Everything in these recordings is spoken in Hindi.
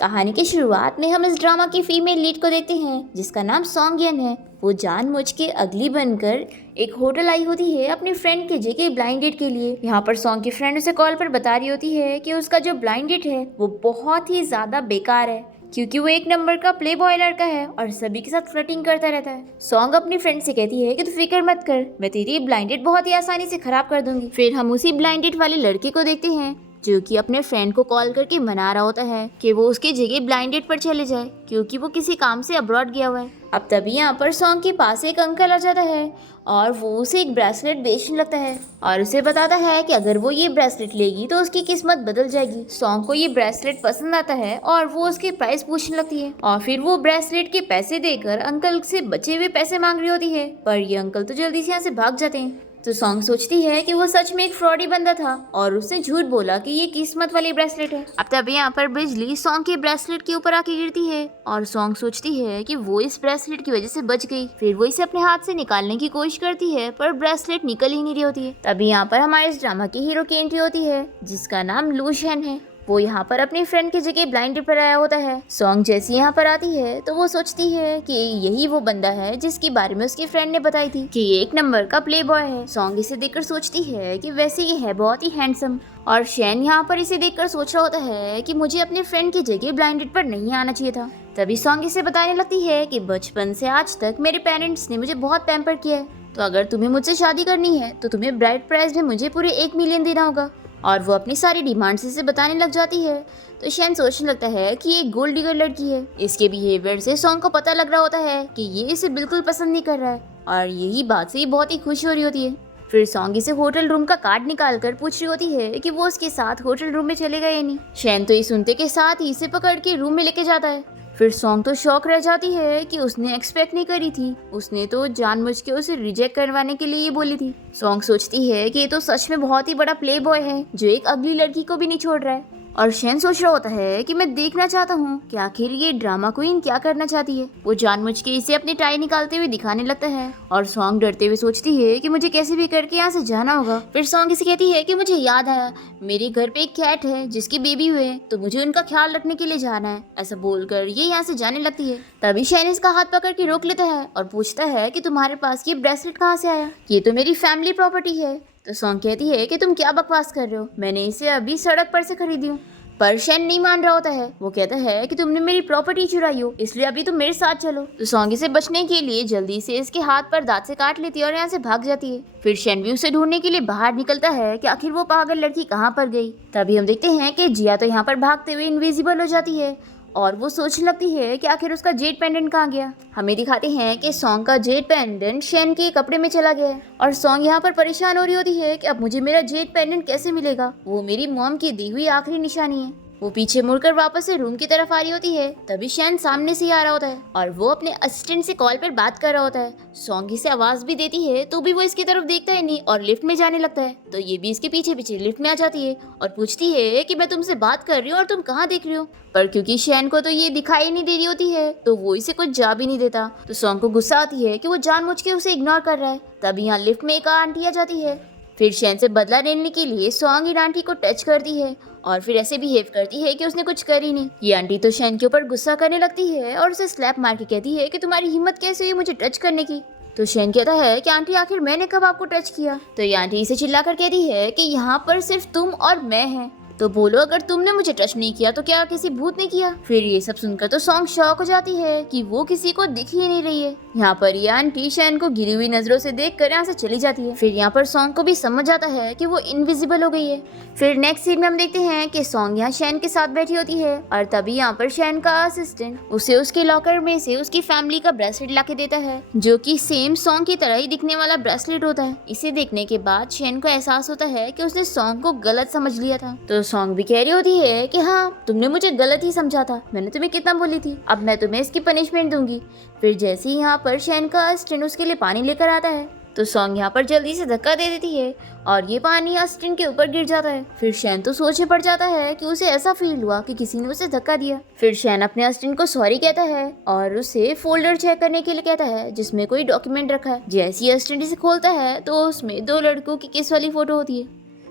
कहानी की शुरुआत में हम इस ड्रामा की फीमेल लीड को देखते हैं जिसका नाम सॉन्ग यन है। वो जानबूझ के अगली बनकर एक होटल आई होती है अपने फ्रेंड के जगह ब्लाइंड डेट के लिए। यहाँ पर सॉन्ग की फ्रेंड उसे कॉल पर बता रही होती है कि उसका जो ब्लाइंड डेट है वो बहुत ही ज्यादा बेकार है क्योंकि वो एक नंबर का प्ले बॉय लड़का है और सभी के साथ फ्लर्टिंग करता रहता है। सॉन्ग अपनी फ्रेंड से कहती है कि तू फिक्र मत कर, मैं तेरी ब्लाइंड डेट बहुत ही आसानी से खराब कर दूंगी। फिर हम उसी ब्लाइंड डेट वाले लड़के को देखते हैं जो कि अपने फ्रेंड को कॉल करके मना रहा होता है कि वो उसकी जगह ब्लाइंड डेट पर चले जाए क्योंकि वो किसी काम से अब्रॉड गया हुआ है। अब तभी यहाँ पर सॉन्ग के पास एक अंकल आ जाता है और वो उसे एक ब्रेसलेट बेचने लगता है और उसे बताता है कि अगर वो ये ब्रेसलेट लेगी तो उसकी किस्मत बदल जाएगी। सॉन्ग को ये ब्रेसलेट पसंद आता है और वो उसके प्राइस पूछने लगती है और फिर वो ब्रेसलेट के पैसे देकर अंकल से बचे हुए पैसे मांग रही होती है, पर ये अंकल तो जल्दी से यहाँ से भाग जाते हैं। तो सॉन्ग सोचती है कि वो सच में एक फ्रॉडी बंदा था और उसने झूठ बोला कि ये किस्मत वाली ब्रेसलेट है। अब तभी यहाँ पर बिजली सॉन्ग के ब्रेसलेट के ऊपर आके गिरती है और सॉन्ग सोचती है कि वो इस ब्रेसलेट की वजह से बच गई। फिर वो इसे अपने हाथ से निकालने की कोशिश करती है पर ब्रेसलेट निकल ही नहीं रही होती है। तभी यहाँ पर हमारे इस ड्रामा की हीरो की एंट्री होती है जिसका नाम लूशियन है। वो यहाँ पर अपनी फ्रेंड की जगह ब्लाइंड डेट पर आया होता है। सॉन्ग जैसी यहाँ पर आती है तो वो सोचती है कि यही वो बंदा है जिसके बारे में उसकी फ्रेंड ने बताई थी कि ये एक नंबर का प्ले बॉय है। सॉन्ग इसे देखकर सोचती है कि वैसे ये है बहुत ही हैंडसम और शैन यहाँ पर इसे देखकर सोच रहा होता है कि मुझे अपने फ्रेंड की जगह ब्लाइंड डेट पर नहीं आना चाहिए था। तभी सॉन्ग इसे बताने लगती है कि बचपन से आज तक मेरे पेरेंट्स ने मुझे बहुत पैम्पर किया है, तो अगर तुम्हें मुझसे शादी करनी है तो तुम्हें ब्राइड प्राइस में मुझे पूरे 1 मिलियन देना होगा। और वो अपनी सारी डिमांड्स इसे बताने लग जाती है। तो शैन सोचने लगता है कि ये गोल्ड डिगर लड़की है। इसके बिहेवियर से सॉन्ग को पता लग रहा होता है कि ये इसे बिल्कुल पसंद नहीं कर रहा है और यही बात से ये बहुत ही खुश हो रही होती है। फिर सॉन्ग इसे होटल रूम का कार्ड निकाल कर पूछ रही होती है कि वो उसके साथ होटल रूम में चलेगा या नहीं। शैन तो ये सुनते के साथ ही इसे पकड़ के रूम में लेके जाता है। फिर सॉन्ग तो शॉक रह जाती है कि उसने एक्सपेक्ट नहीं करी थी, उसने तो जानबूझ के उसे रिजेक्ट करवाने के लिए ये बोली थी। सॉन्ग सोचती है कि ये तो सच में बहुत ही बड़ा प्ले बॉय है जो एक अगली लड़की को भी नहीं छोड़ रहा है। और शैन सोच रहा होता है कि मैं देखना चाहता हूँ कि आखिर ये ड्रामा क्वीन क्या करना चाहती है। वो जानबूझ के इसे अपनी टाई निकालते हुए दिखाने लगता है और सॉन्ग डरते हुए सोचती है कि मुझे कैसे भी करके यहाँ से जाना होगा। फिर सॉन्ग इसे कहती है कि मुझे याद आया, मेरे घर पे एक कैट है जिसकी बेबी हुए हैं, तो मुझे उनका ख्याल रखने के लिए जाना है। ऐसा बोलकर ये यहाँ से जाने लगती है। तभी शैन इसका हाथ पकड़ के रोक लेता है और पूछता है कि तुम्हारे पास ये ब्रेसलेट कहाँ से आया? ये तो मेरी फैमिली प्रॉपर्टी है। तो सॉन्ग कहती है कि तुम क्या बकवास कर रहे हो, मैंने इसे अभी सड़क पर से खरीदी हूँ। पर शैन नहीं मान रहा होता है। वो कहता है कि तुमने मेरी प्रॉपर्टी चुराई हो, इसलिए अभी तुम मेरे साथ चलो। तो सॉन्ग इसे बचने के लिए जल्दी से इसके हाथ पर दांत से काट लेती है और यहाँ से भाग जाती है। फिर शैन भी उसे ढूंढने के लिए बाहर निकलता है कि आखिर वो पागल लड़की कहाँ पर गई। तभी हम देखते हैं कि जिया तो यहाँ पर भागते हुए इनविजिबल हो जाती है और वो सोचने लगती है कि आखिर उसका जेड पेंडेंट कहाँ गया। हमें दिखाते हैं कि सॉन्ग का जेड पेंडेंट शैन के कपड़े में चला गया है और सॉन्ग यहाँ पर परेशान हो रही होती है कि अब मुझे मेरा जेड पेंडेंट कैसे मिलेगा, वो मेरी मॉम की दी हुई आखिरी निशानी है। वो पीछे मुड़कर वापस से रूम की तरफ आ रही होती है। तभी शैन सामने से आ रहा होता है और वो अपने असिस्टेंट से कॉल पर बात कर रहा होता है। सॉन्ग इसे आवाज भी देती है तो भी वो इसकी तरफ देखता है नहीं और लिफ्ट में जाने लगता है। तो ये भी इसके पीछे पीछे लिफ्ट में आ जाती है और पूछती है कि मैं तुमसे बात कर रही हूँ और तुम कहाँ देख रही हो। पर क्योंकि शैन को तो ये दिखाई नहीं दे रही होती है तो वो इसे कुछ जा भी नहीं देता। तो सॉन्ग को गुस्सा आती है कि वो जानबूझ के उसे इग्नोर कर रहा है। तभी यहाँ लिफ्ट में एक आंटी आ जाती है। फिर शैन से बदला लेने के लिए सॉन्ग इन आंटी को टच करती है और फिर ऐसे बिहेव करती है कि उसने कुछ कर ही नहीं। ये आंटी तो शैन के ऊपर गुस्सा करने लगती है और उसे स्लैप मार के कहती है कि तुम्हारी हिम्मत कैसे हुई मुझे टच करने की। तो शैन कहता है कि आंटी आखिर मैंने कब आपको टच किया? तो ये आंटी इसे चिल्लाकर कहती है कि यहाँ पर सिर्फ तुम और मैं हैं, तो बोलो अगर तुमने मुझे टच नहीं किया तो क्या किसी भूत ने किया? फिर ये सब सुनकर तो सॉन्ग शॉक हो जाती है कि वो किसी को दिख ही नहीं रही है। यहाँ पर ये आंटी शैन को गिरी हुई नजरों से देखकर यहाँ से चली जाती है। फिर यहाँ पर सॉन्ग को भी समझ आता है कि वो इनविजिबल हो गई है। फिर नेक्स्ट सीन में हम देखते हैं कि सॉन्ग यहाँ शैन के साथ बैठी होती है और तभी यहाँ पर शैन का असिस्टेंट उसे उसके लॉकर में से उसकी फैमिली का ब्रेसलेट ला के देता है जो कि सेम सॉन्ग की तरह ही दिखने वाला ब्रेसलेट होता है। इसे देखने के बाद शैन को एहसास होता है कि उसने सॉन्ग को गलत समझ लिया था। तो सॉन्ग भी कह रही होती है कि हाँ तुमने मुझे गलत ही समझा था, मैंने तुम्हें कितना बोली थी, अब मैं तुम्हें इसकी पनिशमेंट दूंगी। फिर जैसे ही यहाँ पर शैन का असिस्टेंट उसके लिए पानी लेकर आता है तो सॉन्ग यहाँ पर जल्दी से धक्का दे देती है और ये पानी असिस्टेंट के ऊपर गिर जाता है। फिर शैन तो सोच में पड़ जाता है कि उसे ऐसा फील हुआ कि किसी ने उसे धक्का दिया। फिर शैन अपने असिस्टेंट को सॉरी कहता है और उसे फोल्डर चेक करने के लिए कहता है जिसमें कोई डॉक्यूमेंट रखा है। जैसे ही असिस्टेंट इसे खोलता है तो उसमें 2 लड़कों की किस वाली फोटो होती है।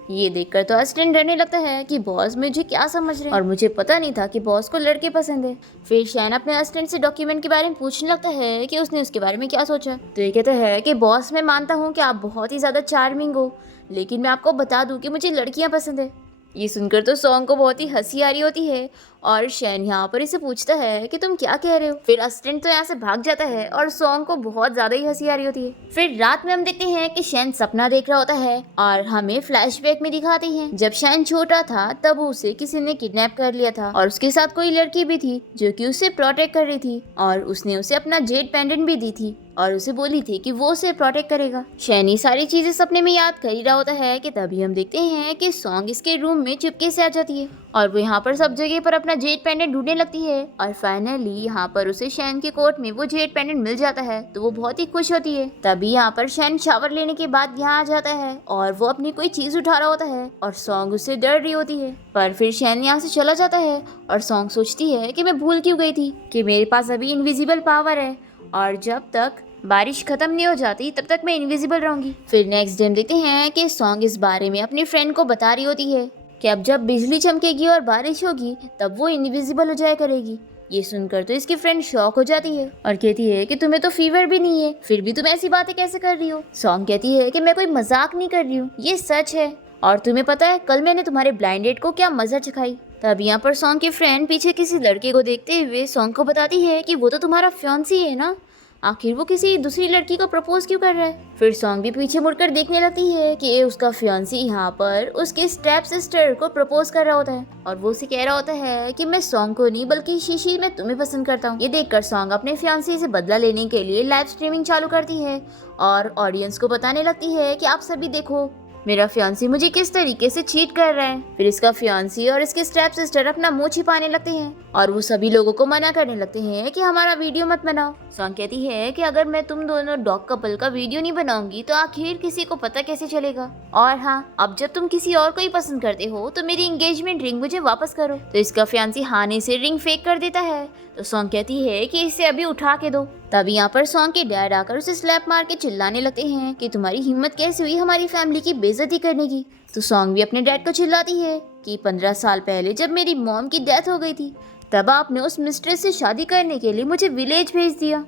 ये देखकर तो असिस्टेंट डरने लगता है कि बॉस मुझे क्या समझ रहे हैं और मुझे पता नहीं था कि बॉस को लड़के पसंद है। फिर शैन अपने असिस्टेंट से डॉक्यूमेंट के बारे में पूछने लगता है कि उसने उसके बारे में क्या सोचा। तो ये कहता है कि बॉस, मैं मानता हूँ कि आप बहुत ही ज़्यादा चार्मिंग हो, लेकिन मैं आपको बता दूँ कि मुझे लड़कियाँ पसंद है। ये सुनकर तो सॉन्ग को बहुत ही हंसी आ रही होती है और शैन यहाँ पर इसे पूछता है कि तुम क्या कह रहे हो। फिर असिस्टेंट तो यहाँ से भाग जाता है और सॉन्ग को बहुत ज्यादा ही हंसी आ रही होती है। फिर रात में हम देखते हैं कि शैन सपना देख रहा होता है और हमें फ्लैशबैक में दिखाते हैं जब शैन छोटा था तब उसे किसी ने किडनैप कर लिया था और उसके साथ कोई लड़की भी थी जो कि उसे प्रोटेक्ट कर रही थी और उसने उसे अपना जेड पेंडेंट भी दी थी और उसे बोली थी कि वो उसे प्रोटेक्ट करेगा। शैन ये सारी चीजें सपने में याद कर ही रहा होता है कि तभी हम देखते हैं कि सॉन्ग इसके रूम में चुपके से आ जाती है और वो यहाँ पर सब जगह पर अपना जेड पेंडेंट ढूंढने लगती है और फाइनली यहाँ पर उसे शैन के कोट में वो जेड पेंडेंट मिल जाता है तो वो बहुत ही खुश होती है। तभी यहाँ पर शैन शावर लेने के बाद यहाँ आ जाता है और वो अपनी कोई चीज उठा रहा होता है और सॉन्ग उससे डर रही होती है, पर फिर शैन यहाँ से चला जाता है और सॉन्ग सोचती है कि मैं भूल क्यों गई थी कि मेरे पास अभी इनविजिबल पावर है और जब तक बारिश खत्म नहीं हो जाती तब तक मैं इनविजिबल रहूंगी। फिर नेक्स्ट डे देखते हैं कि सॉन्ग इस बारे में अपनी फ्रेंड को बता रही होती है कि अब जब बिजली चमकेगी और बारिश होगी तब वो इनविजिबल हो जाया करेगी। ये सुनकर तो इसकी फ्रेंड शॉक हो जाती है और कहती है कि तुम्हें तो फीवर भी नहीं है, फिर भी तुम ऐसी बातें कैसे कर रही हो। सॉन्ग कहती है कि मैं कोई मजाक नहीं कर रही हूँ, ये सच है और तुम्हें पता है कल मैंने तुम्हारे ब्लाइंड डेट को क्या मजा चखाई। तब यहाँ पर सॉन्ग की फ्रेंड पीछे किसी लड़के को देखते हुए सॉन्ग को बताती है कि वो तो तुम्हारा फियांसी है ना, आखिर वो किसी दूसरी लड़की को प्रपोज क्यों कर रहा है। फिर सॉन्ग भी पीछे मुड़कर देखने लगती है कि उसका फियांसी यहाँ पर उसके स्टेप सिस्टर को प्रपोज कर रहा होता है और वो उसे कह रहा होता है कि मैं सॉन्ग को नहीं बल्कि शीशी में तुम्हें पसंद करता हूँ। ये देखकर सॉन्ग अपने फियांसी से बदला लेने के लिए लाइव स्ट्रीमिंग चालू करती है और ऑडियंस को बताने लगती है कि आप सभी देखो मेरा फियांसी मुझे किस तरीके से चीट कर रहा है। फिर इसका फियांसी और इसके स्टेप सिस्टर अपना मुंह छिपाने लगते हैं और वो सभी लोगों को मना करने लगते हैं कि हमारा वीडियो मत बनाओ। सॉन्ग कहती है कि अगर मैं तुम दोनों डॉग कपल का वीडियो नहीं बनाऊंगी तो आखिर किसी को पता कैसे चलेगा, और हाँ अब जब तुम किसी और को ही पसंद करते हो तो मेरी एंगेजमेंट रिंग मुझे वापस करो। तो इसका फियांसी हाने से रिंग फेंक कर देता है तो सॉन्ग कहती है कि इसे अभी उठा के दो। तभी यहाँ पर सॉन्ग के डैड आकर उसे स्लैप मार के चिल्लाने लगते हैं कि तुम्हारी हिम्मत कैसे हुई हमारी फैमिली की बेइज्जती करने की। तो सॉन्ग भी अपने डैड को चिल्लाती है कि 15 साल पहले जब मेरी मॉम की डेथ हो गई थी तब आपने उस मिस्ट्रेस से शादी करने के लिए मुझे विलेज भेज दिया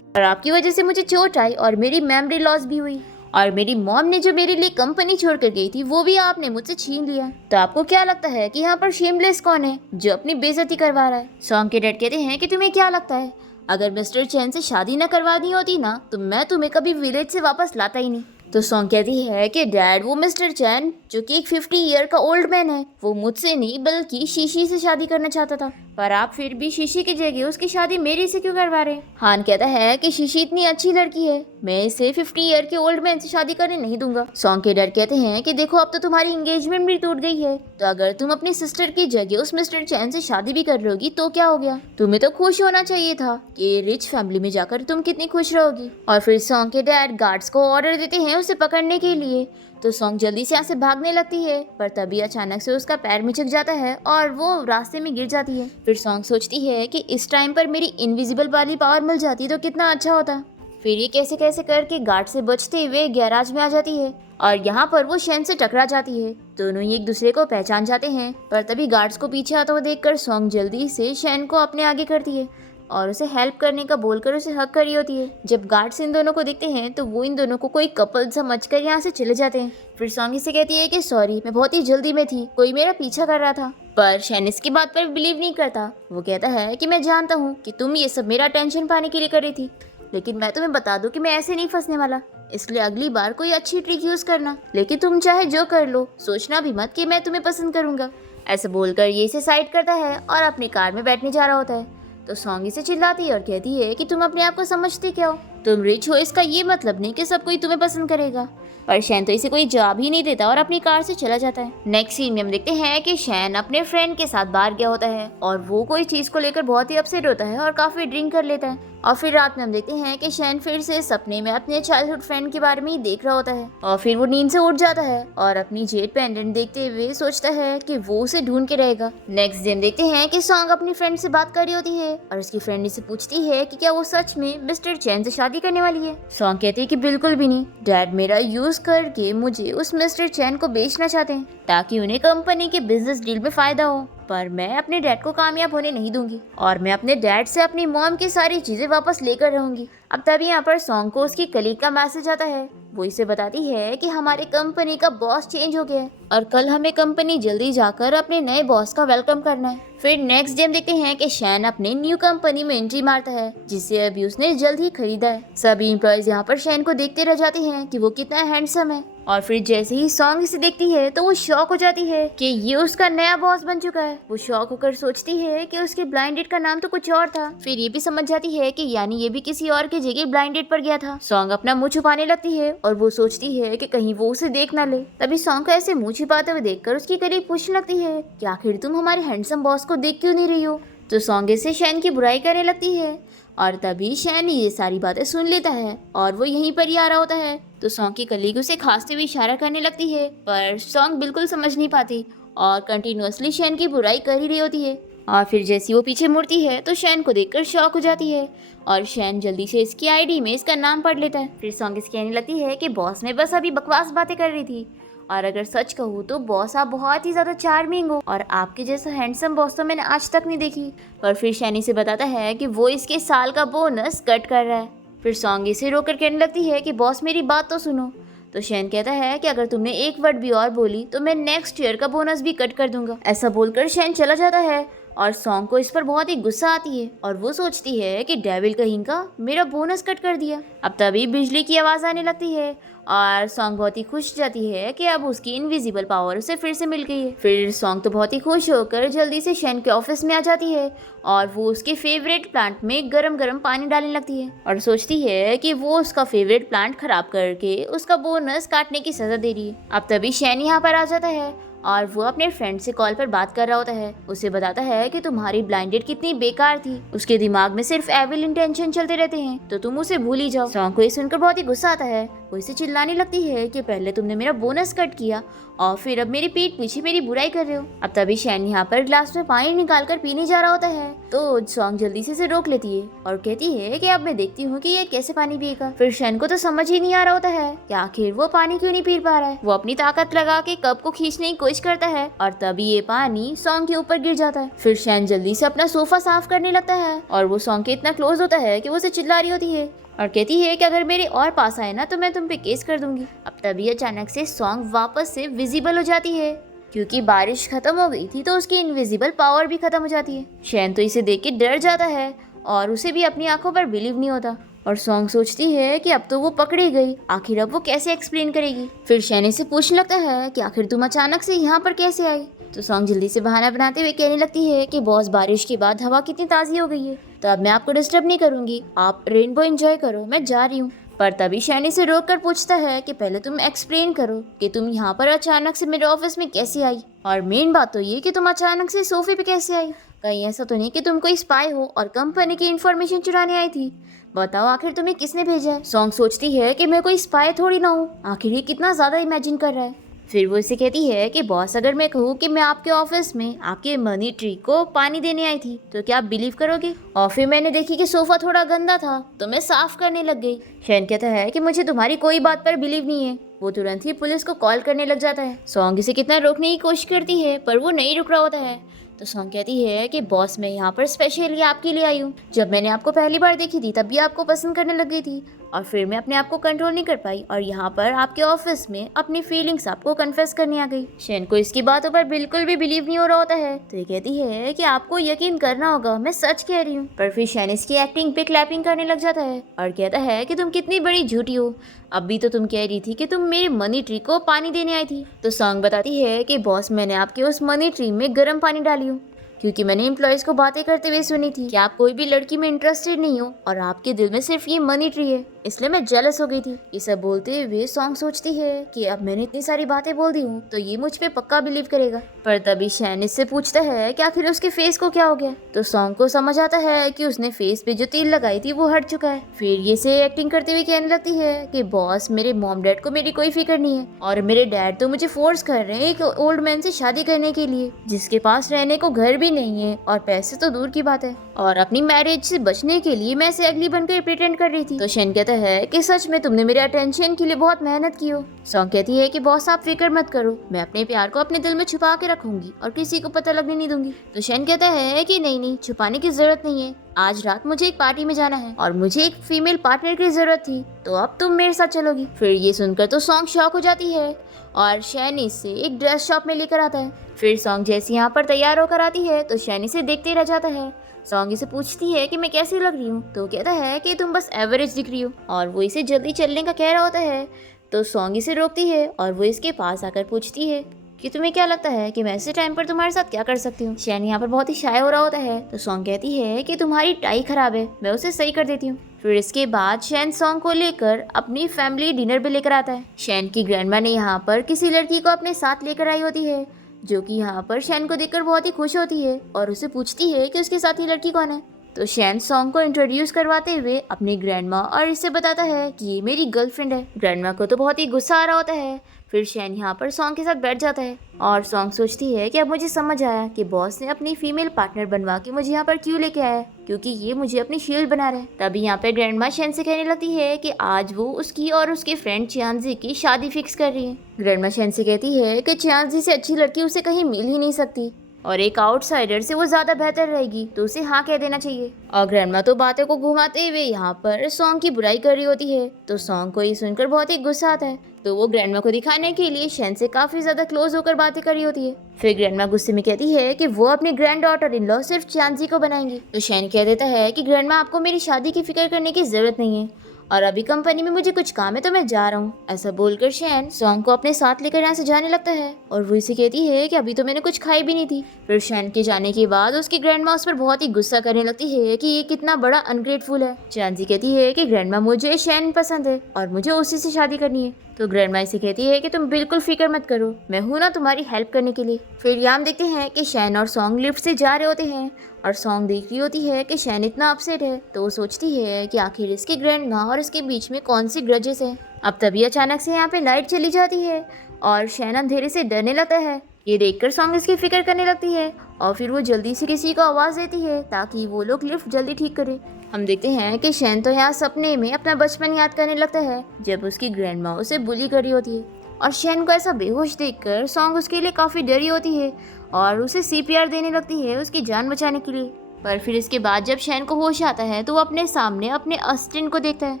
और आपकी वजह से मुझे चोट आई और मेरी मेमोरी लॉस भी हुई और मेरी मॉम ने जो मेरे लिए कंपनी छोड़ कर गई थी वो भी आपने मुझसे छीन लिया। तो आपको क्या लगता है कि यहाँ पर शेमलेस कौन है जो अपनी बेइज्जती करवा रहा है। सॉन्ग के डैड कहते हैं कि तुम्हें क्या लगता है अगर मिस्टर चैन से शादी न करवानी होती ना तो मैं तुम्हें कभी विलेज से वापस लाता ही नहीं। तो सॉन्ग कहती है कि डैड वो मिस्टर चैन जो कि एक 50 ईयर का ओल्ड मैन है वो मुझसे नहीं बल्कि शीशी से शादी करना चाहता था, पर आप फिर भी शीशी की जगह उसकी शादी मेरी से क्यों करवा रहे हैं। हान कहता है कि शीशी इतनी अच्छी लड़की है, मैं इसे 50 ईयर के ओल्ड मैन से शादी करने नहीं दूंगा। सॉन्ग के डैड कहते हैं कि देखो अब तो तुम्हारी एंगेजमेंट भी टूट गई है, तो अगर तुम अपनी सिस्टर की जगह उस मिस्टर चैन से शादी भी कर लोगी तो क्या हो गया, तुम्हें तो खुश होना चाहिए था कि रिच फैमिली में जाकर तुम कितनी खुश रहोगी। और फिर सॉन्ग के डैड गार्ड्स को ऑर्डर देते हैं उसे पकड़ने के लिए। तो सॉन्ग जल्दी से यहाँ से भागने लगती है पर तभी अचानक से उसका पैर मिचक जाता है और वो रास्ते में गिर जाती है। फिर सॉन्ग सोचती है कि इस टाइम पर मेरी इनविजिबल वाली पावर मिल जाती तो कितना अच्छा होता। फिर ये कैसे कैसे करके गार्ड से बचते हुए गैराज में आ जाती है और यहाँ पर वो शैन से टकरा जाती है। दोनों ही एक दूसरे को पहचान जाते हैं पर तभी गार्ड्स को पीछे आता हुआ देखकर सॉन्ग जल्दी से शैन को अपने आगे करती है और उसे हेल्प करने का बोलकर उसे हक करी होती है। जब गार्ड्स इन दोनों को देखते हैं तो वो इन दोनों को कोई कपल समझकर यहाँ से चले जाते हैं। फिर सॉन्ग इसे कहती है कि सॉरी मैं बहुत ही जल्दी में थी, कोई मेरा पीछा कर रहा था। पर शैन इसकी बात पर बिलीव नहीं करता। वो कहता है कि मैं जानता हूँ कि तुम ये सब मेरा टेंशन पाने के लिए कर रही थी, लेकिन मैं तुम्हें बता दूं कि मैं ऐसे नहीं फंसने वाला, इसलिए अगली बार कोई अच्छी ट्रिक यूज करना, लेकिन तुम चाहे जो कर लो सोचना भी मत कि मैं तुम्हें पसंद करूंगा। ऐसे बोलकर ये इसे साइड करता है और अपनी कार में बैठने जा रहा होता है। तो सॉन्ग इसे चिल्लाती है और कहती है कि तुम अपने आप को समझती क्या हो, तुम रिच हो इसका ये मतलब नहीं कि सब कोई तुम्हें पसंद करेगा। पर शैन तो इसे कोई जवाब ही नहीं देता और अपनी कार से चला जाता है। नेक्स्ट सीन में हम देखते हैं कि शैन अपने फ्रेंड के साथ बाहर गया होता है और वो कोई चीज को लेकर बहुत ही अपसेट होता है और काफी ड्रिंक कर लेता है। और फिर रात में हम देखते हैं कि शैन फिर से सपने में अपने चाइल्डहुड फ्रेंड के बारे में ही देख रहा होता है और फिर वो नींद से उठ जाता है और अपनी जेड पेंडेंट देखते हुए सोचता है कि वो उसे ढूंढ के रहेगा। नेक्स्ट डे हम देखते हैं कि सॉन्ग अपनी फ्रेंड से बात कर रही होती है और उसकी फ्रेंड इसे पूछती है कि क्या वो सच में मिस्टर चैन से शादी शादी करने वाली है। सॉन्ग कहती है कि बिल्कुल भी नहीं, डैड मेरा यूज करके मुझे उस मिस्टर चैन को बेचना चाहते हैं ताकि उन्हें कंपनी के बिजनेस डील में फायदा हो, पर मैं अपने डैड को कामयाब होने नहीं दूंगी और मैं अपने डैड से अपनी मॉम की सारी चीजें वापस लेकर रहूंगी। अब तभी यहाँ पर सॉन्ग को उसकी कलीग का मैसेज आता है। वो इसे बताती है कि हमारे कंपनी का बॉस चेंज हो गया है और कल हमें कंपनी जल्दी जाकर अपने नए बॉस का वेलकम करना है। फिर नेक्स्ट डे हम देखते हैं कि शैन अपने न्यू कंपनी में एंट्री मारता है जिसे अभी उसने जल्द ही खरीदा है। सभी एम्प्लॉयज यहाँ पर शैन को देखते रह जाते हैं कि वो कितना हैंडसम है और फिर जैसे ही सॉन्ग इसे देखती है तो वो शॉक हो जाती है कि ये उसका नया बॉस बन चुका है। वो शॉक होकर सोचती है कि उसके ब्लाइंड डेट का नाम तो कुछ और था। फिर ये भी समझ जाती है कि यानी ये भी किसी और की जगह ब्लाइंड डेट पर गया था। सॉन्ग अपना मुंह छुपाने लगती है और वो सोचती है कि कहीं वो उसे देख ना ले। तभी सॉन्ग को ऐसे मुंह छुपाते हुए देखकर उसकी कलीग पूछने लगती है कि आखिर तुम हमारे हैंडसम बॉस को देख क्यों नहीं रही हो। तो सॉन्ग इसे शैन की बुराई करने लगती है और तभी शैन ये सारी बातें सुन लेता है और वो यहीं पर ही आ रहा होता है। तो सॉन्ग की कलीग उसे खांसते हुए इशारा करने लगती है, पर सॉन्ग बिल्कुल समझ नहीं पाती और कंटिन्यूअसली शैन की बुराई कर ही रही होती है। और फिर जैसी वो पीछे मुड़ती है तो शैन को देखकर शॉक हो जाती है और शैन जल्दी से इसकी आईडी में इसका नाम पढ़ लेता है। फिर सॉन्ग इसकी कहने लगती है कि बॉस में बस अभी बकवास बातें कर रही थी और अगर सच कहूँ तो बॉस आप बहुत ही ज़्यादा चार्मिंग हो और आपके जैसा हैंडसम बॉस तो मैंने आज तक नहीं देखी। पर फिर शैनी से बताता है कि वो इसके साल का बोनस कट कर रहा है। फिर सॉन्ग इसे रोकर कहने लगती है कि बॉस मेरी बात तो सुनो। तो शैन कहता है कि अगर तुमने एक वर्ड भी और बोली तो मैं नेक्स्ट ईयर का बोनस भी कट कर दूंगा। ऐसा बोलकर शैन चला जाता है और सॉन्ग को इस पर बहुत ही गुस्सा आती है और वो सोचती है कि डेविल कहीं का मेरा बोनस कट कर दिया। अब तभी बिजली की आवाज़ आने लगती है और सॉन्ग बहुत ही खुश जाती है कि अब उसकी इनविजिबल पावर उसे फिर से मिल गई है। फिर सॉन्ग तो बहुत ही खुश होकर जल्दी से शैन के ऑफिस में आ जाती है और वो उसके फेवरेट प्लांट में गरम गरम पानी डालने लगती है और सोचती है कि वो उसका फेवरेट प्लांट खराब करके उसका बोनस काटने की सजा दे रही है। अब तभी शैन यहाँ पर आ जाता है और वो अपने फ्रेंड से कॉल पर बात कर रहा होता है। उसे बताता है कि तुम्हारी ब्लाइंड डेट कितनी बेकार थी, उसके दिमाग में सिर्फ एविल इंटेंशन चलते रहते हैं तो तुम उसे भूल ही जाओ। सॉन्ग को ये सुनकर बहुत ही गुस्सा आता है। वो इसे चिल्लाने लगती है कि पहले तुमने मेरा बोनस कट किया और फिर अब मेरी पीठ पीछे मेरी बुराई कर रहे हो। अब तभी शैन यहाँ पर ग्लास में पानी निकाल कर पीने जा रहा होता है तो सॉन्ग जल्दी से इसे रोक लेती है और कहती है कि अब मैं देखती हूँ कि ये कैसे पानी पिएगा। फिर शैन को तो समझ ही नहीं आ रहा होता है कि आखिर वो पानी क्यों नहीं पी पा रहा है। वो अपनी ताकत लगा के कप को खींचने की कोशिश करता है और तभी ये पानी सॉन्ग के ऊपर गिर जाता है। फिर शैन जल्दी से अपना सोफा साफ करने लगता है और वो सॉन्ग के इतना क्लोज होता है कि वो उसे चिल्ला रही होती है और कहती है कि अगर मेरे और पास आए ना तो मैं तुम पे केस कर दूंगी। अब तभी अचानक से सॉन्ग वापस से विजिबल हो जाती है क्योंकि बारिश खत्म हो गई थी तो उसकी इनविजिबल पावर भी खत्म हो जाती है। शैन तो इसे देख के डर जाता है और उसे भी अपनी आंखों पर बिलीव नहीं होता और सॉन्ग सोचती है कि अब तो वो पकड़ी गई, आखिर अब वो कैसे एक्सप्लेन करेगी। फिर शैन से पूछने लगता है कि आखिर तुम अचानक से यहाँ पर कैसे आई। तो सॉन्ग जल्दी से बहाना बनाते हुए कहने लगती है कि बॉस बारिश के बाद हवा कितनी ताज़ी हो गई है तो अब मैं आपको डिस्टर्ब नहीं करूंगी, आप रेनबो एंजॉय करो, मैं जा रही हूँ। पर तभी शैनी से रोक कर पूछता है कि पहले तुम एक्सप्लेन करो कि तुम यहाँ पर अचानक से मेरे ऑफिस में कैसे आई और मेन बात तो ये कि तुम अचानक से सोफे पे कैसे आई। कहीं ऐसा तो नहीं कि तुम कोई स्पाई हो और कंपनी की इन्फॉर्मेशन चुराने आई थी। बताओ आखिर तुम्हें किसने भेजा है। सॉन्ग सोचती है कि मैं कोई स्पाई थोड़ी ना हूँ, आखिर ये कितना ज़्यादा इमेजिन कर रहा है। फिर वो इसे कहती है कि बॉस अगर मैं कहूँ कि मैं आपके ऑफिस में आपके मनी ट्री को पानी देने आई थी तो क्या आप बिलीव करोगे। और फिर मैंने देखी कि सोफा थोड़ा गंदा था तो मैं साफ करने लग गई। शैन कहता है कि मुझे तुम्हारी कोई बात पर बिलीव नहीं है। वो तुरंत ही पुलिस को कॉल करने लग जाता है। सॉन्ग इसे कितना रोकने की कोशिश करती है पर वो नहीं रुक रहा होता है। तो सॉन्ग कहती है कि बॉस मैं यहाँ पर स्पेशली आपके लिए आई हूँ। जब मैंने आपको पहली बार देखी थी तब भी आपको पसंद करने लग गई थी और फिर मैं अपने आप को कंट्रोल नहीं कर पाई और यहाँ पर आपके ऑफिस में अपनी फीलिंग्स आपको कन्फेस करने आ गई। शैन को इसकी बातों पर बिल्कुल भी बिलीव नहीं हो रहा होता है तो ये कहती है कि आपको यकीन करना होगा, मैं सच कह रही हूँ। पर फिर शैन इसकी एक्टिंग पे क्लैपिंग करने लग जाता है और कहता है कि तुम कितनी बड़ी झूठी हो, अभी तो तुम कह रही थी कि तुम मेरे मनी ट्री को पानी देने आई थी। तो सॉन्ग बताती है कि बॉस मैंने आपके उस मनी ट्री में गर्म पानी डाली हूँ क्योंकि मैंने एम्प्लॉयज को बातें करते हुए सुनी थी कि आप कोई भी लड़की में इंटरेस्टेड नहीं हो और आपके दिल में सिर्फ ये मनी ट्री है, इसलिए मैं जेलस हो गई थी। ये सब बोलते हुए सॉन्ग सोचती है कि अब मैंने इतनी सारी बातें बोल दी हूँ तो ये मुझ पे पक्का बिलीव करेगा। पर तभी शैन इससे पूछता है कि आखिर उसके फेस को क्या हो गया। तो सॉन्ग को समझ आता है कि उसने फेस पे जो तेल लगाई थी वो हट चुका है। फिर ये से एक्टिंग करते हुए कहने लगती है कि बॉस मेरे मॉम डैड को मेरी कोई फिक्र नहीं है और मेरे डैड तो मुझे फोर्स कर रहे हैं एक ओल्ड मैन से शादी करने के लिए जिसके पास रहने को घर भी नहीं है और पैसे तो दूर की बात है, और अपनी मैरिज से बचने के लिए मैं ऐसे अगली बनकर प्रिटेंड कर रही थी। तो शैन कहता है कि सच में तुमने मेरे अटेंशन के लिए बहुत मेहनत की हो। सॉन्ग कहती है कि बॉस आप फिक्र मत करो, मैं अपने प्यार को अपने दिल में छुपा के रखूंगी और किसी को पता लगने नहीं दूंगी। तो शैन कहता है कि नहीं, छुपाने की जरूरत नहीं है, आज रात मुझे एक पार्टी में जाना है और मुझे एक फीमेल पार्टनर की जरूरत थी, तो अब तुम मेरे साथ चलोगी। फिर ये सुनकर तो सॉन्ग शॉक हो जाती है और शैन इसे एक ड्रेस शॉप में लेकर आता है। फिर सॉन्ग जैसे यहाँ पर तैयार होकर आती है तो शैन इसे देखते रह जाता है। सॉन्ग इसे पूछती है कि मैं कैसी लग रही हूँ, तो कहता है कि तुम बस एवरेज दिख रही हो, और वो इसे जल्दी चलने का कह रहा होता है। तो सॉन्ग इसे रोकती है और वो इसके पास आकर पूछती है कि तुम्हें क्या लगता है कि मैं ऐसे टाइम पर तुम्हारे साथ क्या कर सकती हूँ। शैन यहाँ पर बहुत ही शाय हो रहा होता है। तो सॉन्ग कहती है कि तुम्हारी टाई खराब है, मैं उसे सही कर देती हूँ। फिर इसके बाद शैन सॉन्ग को लेकर अपनी फैमिली डिनर पे लेकर आता है। शैन की ग्रैंडमा ने यहाँ पर किसी लड़की को अपने साथ लेकर आई होती है, जो कि यहाँ पर शैन को देखकर बहुत ही खुश होती है और उसे पूछती है कि उसके साथ ही लड़की कौन है। तो शैन सॉन्ग को इंट्रोड्यूस करवाते हुए अपनी ग्रैंडमा और इसे बताता है कि ये मेरी गर्लफ्रेंड है। ग्रैंडमा को तो बहुत ही गुस्सा आ रहा होता है। फिर शैन यहाँ पर सॉन्ग के साथ बैठ जाता है और सॉन्ग सोचती है कि अब मुझे समझ आया कि बॉस ने अपनी फीमेल पार्टनर बनवा के मुझे यहाँ पर क्यों लेके आया है, क्योंकि ये मुझे अपनी शील्ड बना रहा है। तभी यहाँ पे ग्रैंडमा शैन से कहने लगती है कि आज वो उसकी और उसके फ्रेंड चियांजी की शादी फिक्स कर रही है। ग्रैंडमा शैन से कहती है कि चियांजी से अच्छी लड़की उसे कहीं मिल ही नहीं सकती और एक आउटसाइडर से वो ज्यादा बेहतर रहेगी, तो उसे हाँ कह देना चाहिए। और ग्रैंडमा तो बातें को घुमाते हुए यहाँ पर सॉन्ग की बुराई कर रही होती है। तो सॉन्ग को ये सुनकर बहुत ही गुस्सा आता है, तो वो ग्रैंडमा को दिखाने के लिए शैन से काफी ज्यादा क्लोज होकर बातें कर रही होती है। फिर ग्रैंडमा गुस्से में कहती है कि वो अपनी ग्रैंड डॉटर इन लॉ सिर्फ चियांजी को बनाएंगी। तो शैन कह देता है कि ग्रैंडमा आपको मेरी शादी की फिक्र करने की जरूरत नहीं है और अभी कंपनी में मुझे कुछ काम है तो मैं जा रहा हूँ। ऐसा बोलकर शैन सॉन्ग को अपने साथ लेकर यहाँ से जाने लगता है और वो इसे कहती है कि अभी तो मैंने कुछ खाई भी नहीं थी। फिर शैन के जाने के बाद उसकी ग्रैंडमा उस पर बहुत ही गुस्सा करने लगती है कि ये कितना बड़ा अनग्रेटफुल है। चियांजी कहती है कि ग्रैंडमा मुझे शैन पसंद है और मुझे उसी से शादी करनी है। तो ग्रैंडमा इसे कहती है कि तुम बिल्कुल फिक्र मत करो, मैं हूँ ना तुम्हारी हेल्प करने के लिए। फिर यहाँ हम देखते हैं कि शैन और सॉन्ग लिफ्ट से जा रहे होते हैं और सॉन्ग देख रही होती है कि शैन इतना अपसेट है, तो वो सोचती है कि आखिर इसकी ग्रैंडमा और इसके बीच में कौन सी ग्रजेस है। अब तभी अचानक से यहाँ पे लाइट चली जाती है और शैन अंधेरे से डरने लगता है। ये देखकर सॉन्ग इसकी फिक्र करने लगती है और फिर वो जल्दी से किसी को आवाज़ देती है ताकि वो लोग लिफ्ट जल्दी ठीक करे। हम देखते हैं कि शैन तो यहाँ सपने में अपना बचपन याद करने लगता है जब उसकी ग्रैंडमा उसे बुली कर रही होती है, और शैन को ऐसा बेहोश देखकर सॉन्ग उसके लिए काफ़ी डरी होती है और उसे सीपीआर देने लगती है उसकी जान बचाने के लिए। पर फिर इसके बाद जब शैन को होश आता है तो वो अपने सामने अपने असिस्टेंट को देखता है